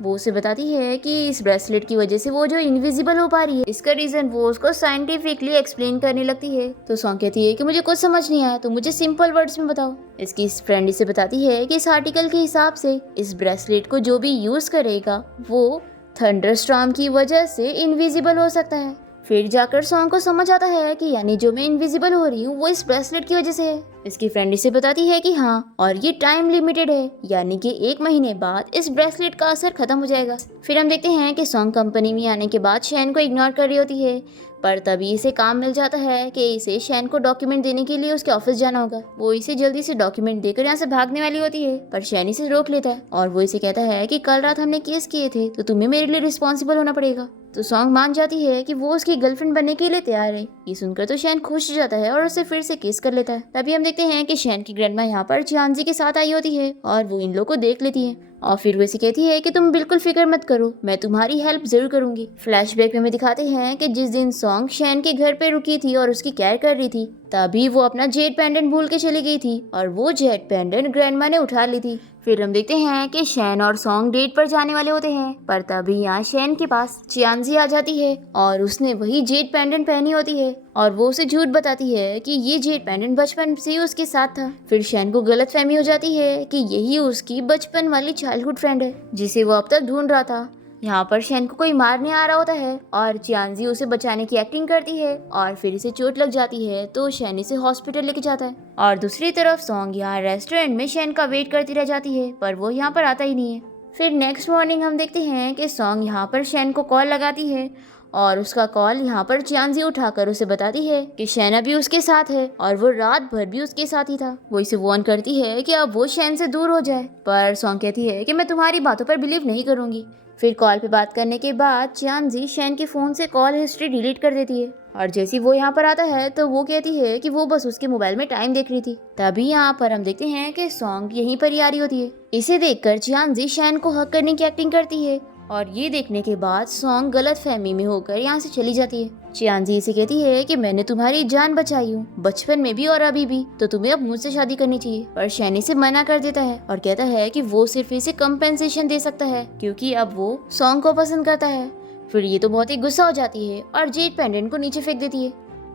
वो उसे बताती है कि इस ब्रेसलेट की वजह से वो जो इनविजिबल हो पा रही है, इसका रीजन वो उसको साइंटिफिकली एक्सप्लेन करने लगती है। तो सॉन्ग कहती है कि मुझे कुछ समझ नहीं आया, तो मुझे सिंपल वर्ड्स में बताओ। इसकी फ्रेंड इसे बताती है कि इस आर्टिकल के हिसाब से इस ब्रेसलेट को जो भी यूज करेगा वो थंडरस्टॉर्म की वजह से इनविजिबल हो सकता है। फिर जाकर सॉन्ग को समझ आता है कि यानी जो मैं इनविजिबल हो रही हूँ वो इस ब्रेसलेट की वजह से है। इसकी फ्रेंड इसे बताती है कि हाँ, और ये टाइम लिमिटेड है, यानी कि 1 महीने बाद इस ब्रेसलेट का असर खत्म हो जाएगा। फिर हम देखते हैं कि सॉन्ग कंपनी में आने के बाद शैन को इग्नोर कर रही होती है, पर तभी इसे काम मिल जाता है कि इसे शैन को डॉक्यूमेंट देने के लिए उसके ऑफिस जाना होगा। वो इसे जल्दी से डॉक्यूमेंट देकर यहाँ से भागने वाली होती है, पर शैन इसे रोक लेता है और वो इसे कहता है कि कल रात हमने केस किए थे तो तुम्हें मेरे लिए रिस्पॉन्सिबल होना पड़ेगा। तो सॉन्ग मान जाती है कि वो उसकी गर्लफ्रेंड बनने के लिए तैयार है। ये सुनकर तो शैन खुश हो जाता है और उसे फिर से किस कर लेता है। तभी हम देखते हैं कि शैन की ग्रैंडमा यहाँ पर चियांजी के साथ आई होती है और वो इन लोगों को देख लेती है और फिर वो इसे कहती है कि तुम बिल्कुल फिक्र मत करो, मैं तुम्हारी हेल्प जरूर करूंगी। फ्लैशबैक में हमें दिखाते हैं कि जिस दिन सॉन्ग शैन के घर पे रुकी थी और उसकी केयर कर रही थी, तभी वो अपना जेड पेंडेंट भूल के चली गई थी और वो जेड पेंडेंट ग्रैंडमा ने उठा ली थी। फिर हम देखते हैं कि शैन और सॉन्ग डेट पर जाने वाले होते हैं, पर तभी यहाँ शैन के पास चियांजी आ जाती है और उसने वही जेड पेंडेंट पहनी होती है और वो उसे झूठ बताती है कि ये जेड पेंडेंट बचपन से ही उसके साथ था। फिर शैन को गलतफहमी हो जाती है कि यही उसकी बचपन वाली चाइल्डहुड फ्रेंड है जिसे वो अब तक ढूंढ रहा था। यहाँ पर शैन को कोई मारने आ रहा होता है और चियांजी उसे बचाने की एक्टिंग करती है और फिर इसे चोट लग जाती है तो शैन इसे हॉस्पिटल लेके जाता है। और दूसरी तरफ सॉन्ग यहाँ रेस्टोरेंट में शैन का वेट करती रह जाती है, पर वो यहाँ पर आता ही नहीं है। फिर नेक्स्ट मॉर्निंग हम देखते हैं कि सॉन्ग यहाँ पर शैन को कॉल लगाती है और उसका कॉल यहाँ पर चियांजी उठाकर उसे बताती है कि शैन अभी उसके साथ है और वो रात भर भी उसके साथ ही था। वो इसे वार्न करती है कि अब वो शैन से दूर हो जाए, पर सॉन्ग कहती है कि मैं तुम्हारी बातों पर बिलीव नहीं करूंगी। फिर कॉल पे बात करने के बाद चियांजी शैन के फ़ोन से कॉल हिस्ट्री डिलीट कर देती है और जैसे वो यहाँ पर आता है तो वो कहती है कि वो बस उसके मोबाइल में टाइम देख रही थी। तभी यहाँ पर हम देखते हैं कि सॉन्ग यहीं पर ही आ रही होती है। इसे देखकर चियांजी शैन को हक करने की एक्टिंग करती है और ये देखने के बाद सॉन्ग गलत फहमी में होकर यहाँ से चली जाती है। चियांजी इसे कहती है कि मैंने तुम्हारी जान बचाई हूँ, बचपन में भी और अभी भी, तो तुम्हें अब मुझसे शादी करनी चाहिए। पर शैन इसे मना कर देता है और कहता है कि वो सिर्फ इसे कंपेंसेशन दे सकता है क्योंकि अब वो सॉन्ग को पसंद करता है। फिर ये तो बहुत ही गुस्सा हो जाती है और जेड पेंडेंट को नीचे फेंक देती है।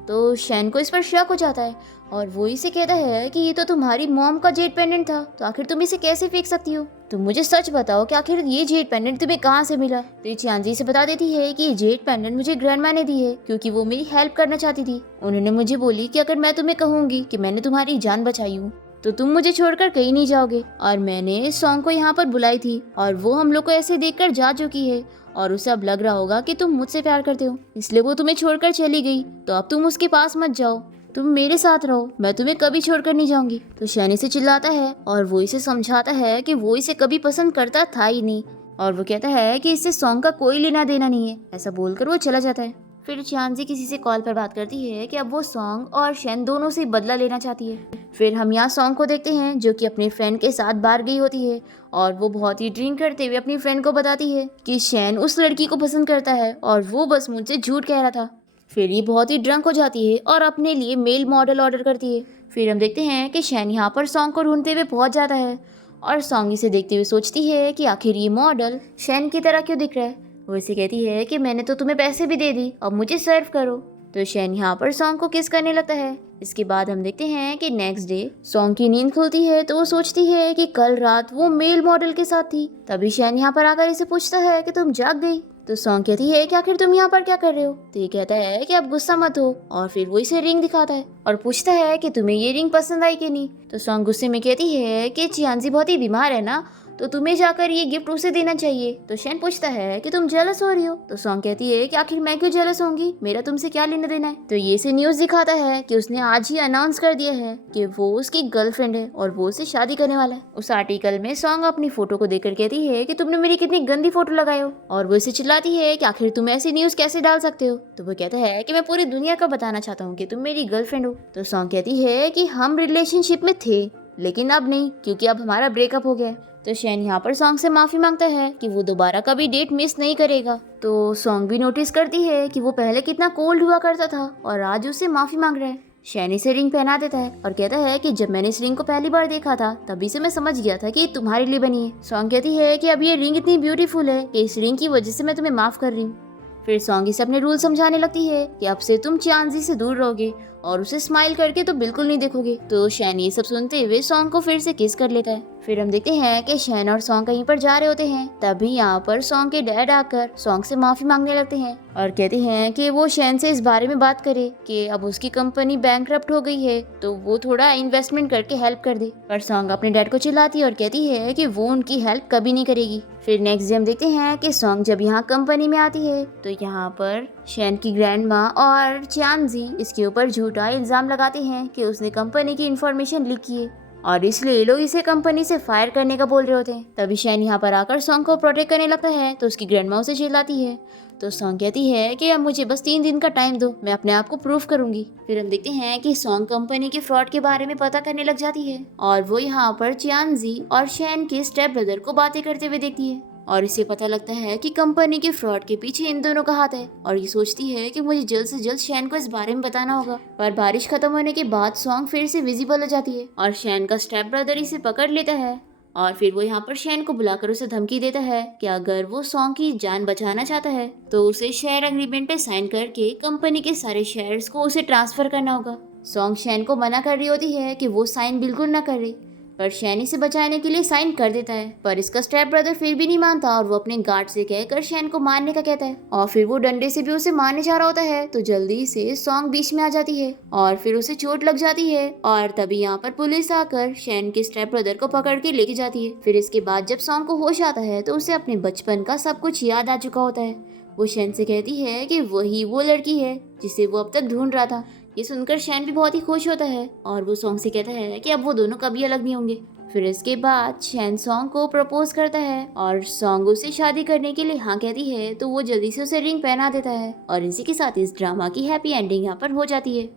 तो शैन को इस पर शक हो जाता है और वो इसे कहता है कि ये तो तुम्हारी मॉम का जेड पेंडेंट था, तो आखिर तुम इसे कैसे फेंक सकती हो? तुम मुझे सच बताओ कि आखिर ये जेड पेंडेंट तुम्हें कहाँ से मिला? तो चियांजी से बता देती है कि ये जेड पेंडेंट मुझे ग्रैंडमा ने दी है क्योंकि वो मेरी हेल्प करना चाहती थी। उन्होंने मुझे बोली कि अगर मैं तुम्हें कहूंगी कि मैंने तुम्हारी जान बचाई हूँ तो तुम मुझे छोड़कर कहीं नहीं जाओगे। और मैंने सॉन्ग को यहाँ पर बुलाई थी और वो हम लोग को ऐसे देखकर जा चुकी है और उसे अब लग रहा होगा कि तुम मुझसे प्यार करते हो, इसलिए वो तुम्हें छोड़कर चली गई। तो अब तुम उसके पास मत जाओ, तुम मेरे साथ रहो, मैं तुम्हें कभी छोड़कर नहीं जाऊंगी। तो शैन से चिल्लाता है और वो इसे समझाता है कि वो इसे कभी पसंद करता था ही नहीं और वो कहता है कि इससे सॉन्ग का कोई लेना देना नहीं है। ऐसा बोलकर वो चला जाता है। फिर चियांजी किसी से कॉल पर बात करती है कि अब वो सॉन्ग और शैन दोनों से बदला लेना चाहती है। फिर हम यहाँ सॉन्ग को देखते हैं जो कि अपने फ्रेंड के साथ बाहर गई होती है और वो बहुत ही ड्रिंक करते हुए अपनी फ्रेंड को बताती है कि शैन उस लड़की को पसंद करता है और वो बस मुझसे झूठ कह रहा था। फिर ये बहुत ही ड्रंक हो जाती है और अपने लिए मेल मॉडल ऑर्डर करती है। फिर हम देखते हैं कि शैन यहाँ पर सॉन्ग को ढूंढते हुए पहुंच जाता है और सॉन्ग इसे देखते हुए सोचती है कि आखिर ये मॉडल शैन की तरह क्यों दिख रहा है। वो इसे कहती है कि मैंने तो तुम्हें पैसे भी दे दी, अब मुझे सर्व करो। तो शैन यहाँ पर सॉन्ग को किस करने लगता है। इसके बाद हम देखते हैं कि नेक्स्ट डे सॉन्ग की नींद खुलती है तो वो सोचती है कि कल रात वो मेल मॉडल के साथ थी। तभी शैन यहाँ पर आकर इसे पूछता है कि तुम जाग गई। तो सॉन्ग कहती है कि आखिर तुम यहाँ पर क्या कर रहे हो। तो ये कहता है कि अब गुस्सा मत हो और फिर वो इसे रिंग दिखाता है और पूछता है कि तुम्हें ये रिंग पसंद आई कि नहीं। तो सॉन्ग गुस्से में कहती है कि चियांजी बहुत ही बीमार है ना, तो तुम्हें जाकर ये गिफ्ट उसे देना चाहिए। तो शैन पूछता है कि तुम जेलस हो रही हो। तो सॉन्ग कहती है कि आखिर मैं क्यों जेलस होंगी, मेरा तुमसे क्या लेना देना है। तो ये से न्यूज़ दिखाता है कि उसने आज ही अनाउंस कर दिया है कि वो उसकी गर्लफ्रेंड है और वो उससे शादी करने वाला है। उस आर्टिकल में सॉन्ग अपनी फोटो को देखकर कहती है कि तुमने मेरी कितनी गंदी फोटो लगाई हो और वो इसे चिल्लाती है कि आखिर तुम ऐसी न्यूज़ कैसे डाल सकते हो। तो वो कहता है कि मैं पूरी दुनिया को बताना चाहता हूँ कि तुम मेरी गर्लफ्रेंड हो। तो सॉन्ग कहती है कि हम रिलेशनशिप में थे लेकिन अब नहीं, क्योंकि अब हमारा ब्रेकअप हो गया है। तो शैन यहाँ पर सॉन्ग से माफ़ी मांगता है कि वो दोबारा कभी डेट मिस नहीं करेगा। तो सॉन्ग भी नोटिस करती है कि वो पहले कितना कोल्ड हुआ करता था और आज उससे माफ़ी मांग रहा है। शैन इसे रिंग पहना देता है और कहता है कि जब मैंने इस रिंग को पहली बार देखा था तभी से मैं समझ गया था कि ये तुम्हारे लिए बनी है। सॉन्ग कहती है कि अब ये रिंग इतनी ब्यूटीफुल है कि इस रिंग की वजह से मैं तुम्हें माफ़ कर रही हूँ। फिर सॉन्ग इसे अपने रूल समझाने लगती है कि अब से तुम चियांजी से दूर रहोगे और उसे स्माइल करके तो बिल्कुल नहीं देखोगे। तो शैन ये सब सुनते हुए सॉन्ग को फिर से किस कर लेता है। फिर हम देखते हैं कि शैन और सॉन्ग कहीं पर जा रहे होते हैं। तभी यहाँ पर सॉन्ग के डैड आकर सॉन्ग से माफी मांगने लगते हैं और कहते हैं कि वो शैन से इस बारे में बात करे कि अब उसकी कंपनी बैंकरप्ट हो गई है तो वो थोड़ा इन्वेस्टमेंट करके हेल्प कर दे। पर सॉन्ग अपने डैड को चिल्लाती है और कहती है कि वो उनकी हेल्प कभी नहीं करेगी। फिर नेक्स्ट डे हम देखते हैं कि सॉन्ग जब यहाँ कंपनी में आती है तो यहाँ पर शैन की ग्रैंड माँ और चांजी इसके ऊपर झूठा इल्जाम लगाते हैं कि उसने कंपनी की इन्फॉर्मेशन लीक की है और इसलिए लोग इसे कंपनी से फायर करने का बोल रहे होते हैं। तभी शैन यहाँ पर आकर सॉन्ग को प्रोटेक्ट करने लगता है तो उसकी ग्रैंड माँ उसे चिल्लाती है। तो सॉन्ग कहती है कि अब मुझे बस 3 दिन का टाइम दो, मैं अपने आप को प्रूफ करूंगी। फिर हम देखते हैं कि सॉन्ग कंपनी के फ्रॉड के बारे में पता करने लग जाती है और वो यहाँ पर चांजी और शैन के स्टेप ब्रदर को बातें करते हुए देखती है और इसे पता लगता है कि कंपनी के फ्रॉड के पीछे इन दोनों का हाथ है और ये सोचती है कि मुझे जल्द से जल्द शैन को इस बारे में बताना होगा। पर बारिश खत्म होने के बाद सॉन्ग फिर से विजिबल हो जाती है और शैन का स्टेप ब्रदर इसे पकड़ लेता है और फिर वो यहाँ पर शैन को बुलाकर उसे धमकी देता है कि अगर वो सॉन्ग की जान बचाना चाहता है तो उसे शेयर एग्रीमेंट पे साइन करके कंपनी के सारे शेयर्स को उसे ट्रांसफर करना होगा। सॉन्ग शैन को मना कर रही होती है कि वो साइन बिल्कुल ना करे पर शैन इसे बचाने के लिए साइन कर देता है। पर इसका स्टेप ब्रदर फिर भी नहीं मानता और वो अपने गार्ड से कहकर शैन को मारने का कहता है और फिर वो डंडे से भी उसे मारने जा रहा होता है तो जल्दी से सॉन्ग बीच में आ जाती है और फिर उसे चोट लग जाती है और तभी यहाँ पर पुलिस आकर शैन के स्टेप ब्रदर को पकड़ के लेके जाती है। फिर इसके बाद जब सॉन्ग को होश आता है तो उसे अपने बचपन का सब कुछ याद आ चुका होता है। वो शैन से कहती है कि वही वो लड़की है जिसे वो अब तक ढूंढ रहा था। ये सुनकर शैन भी बहुत ही खुश होता है और वो सॉन्ग से कहता है कि अब वो दोनों कभी अलग नहीं होंगे। फिर इसके बाद शैन सॉन्ग को प्रपोज करता है और सॉन्ग उसे शादी करने के लिए हाँ कहती है तो वो जल्दी से उसे रिंग पहना देता है और इसी के साथ इस ड्रामा की हैप्पी एंडिंग यहाँ पर हो जाती है।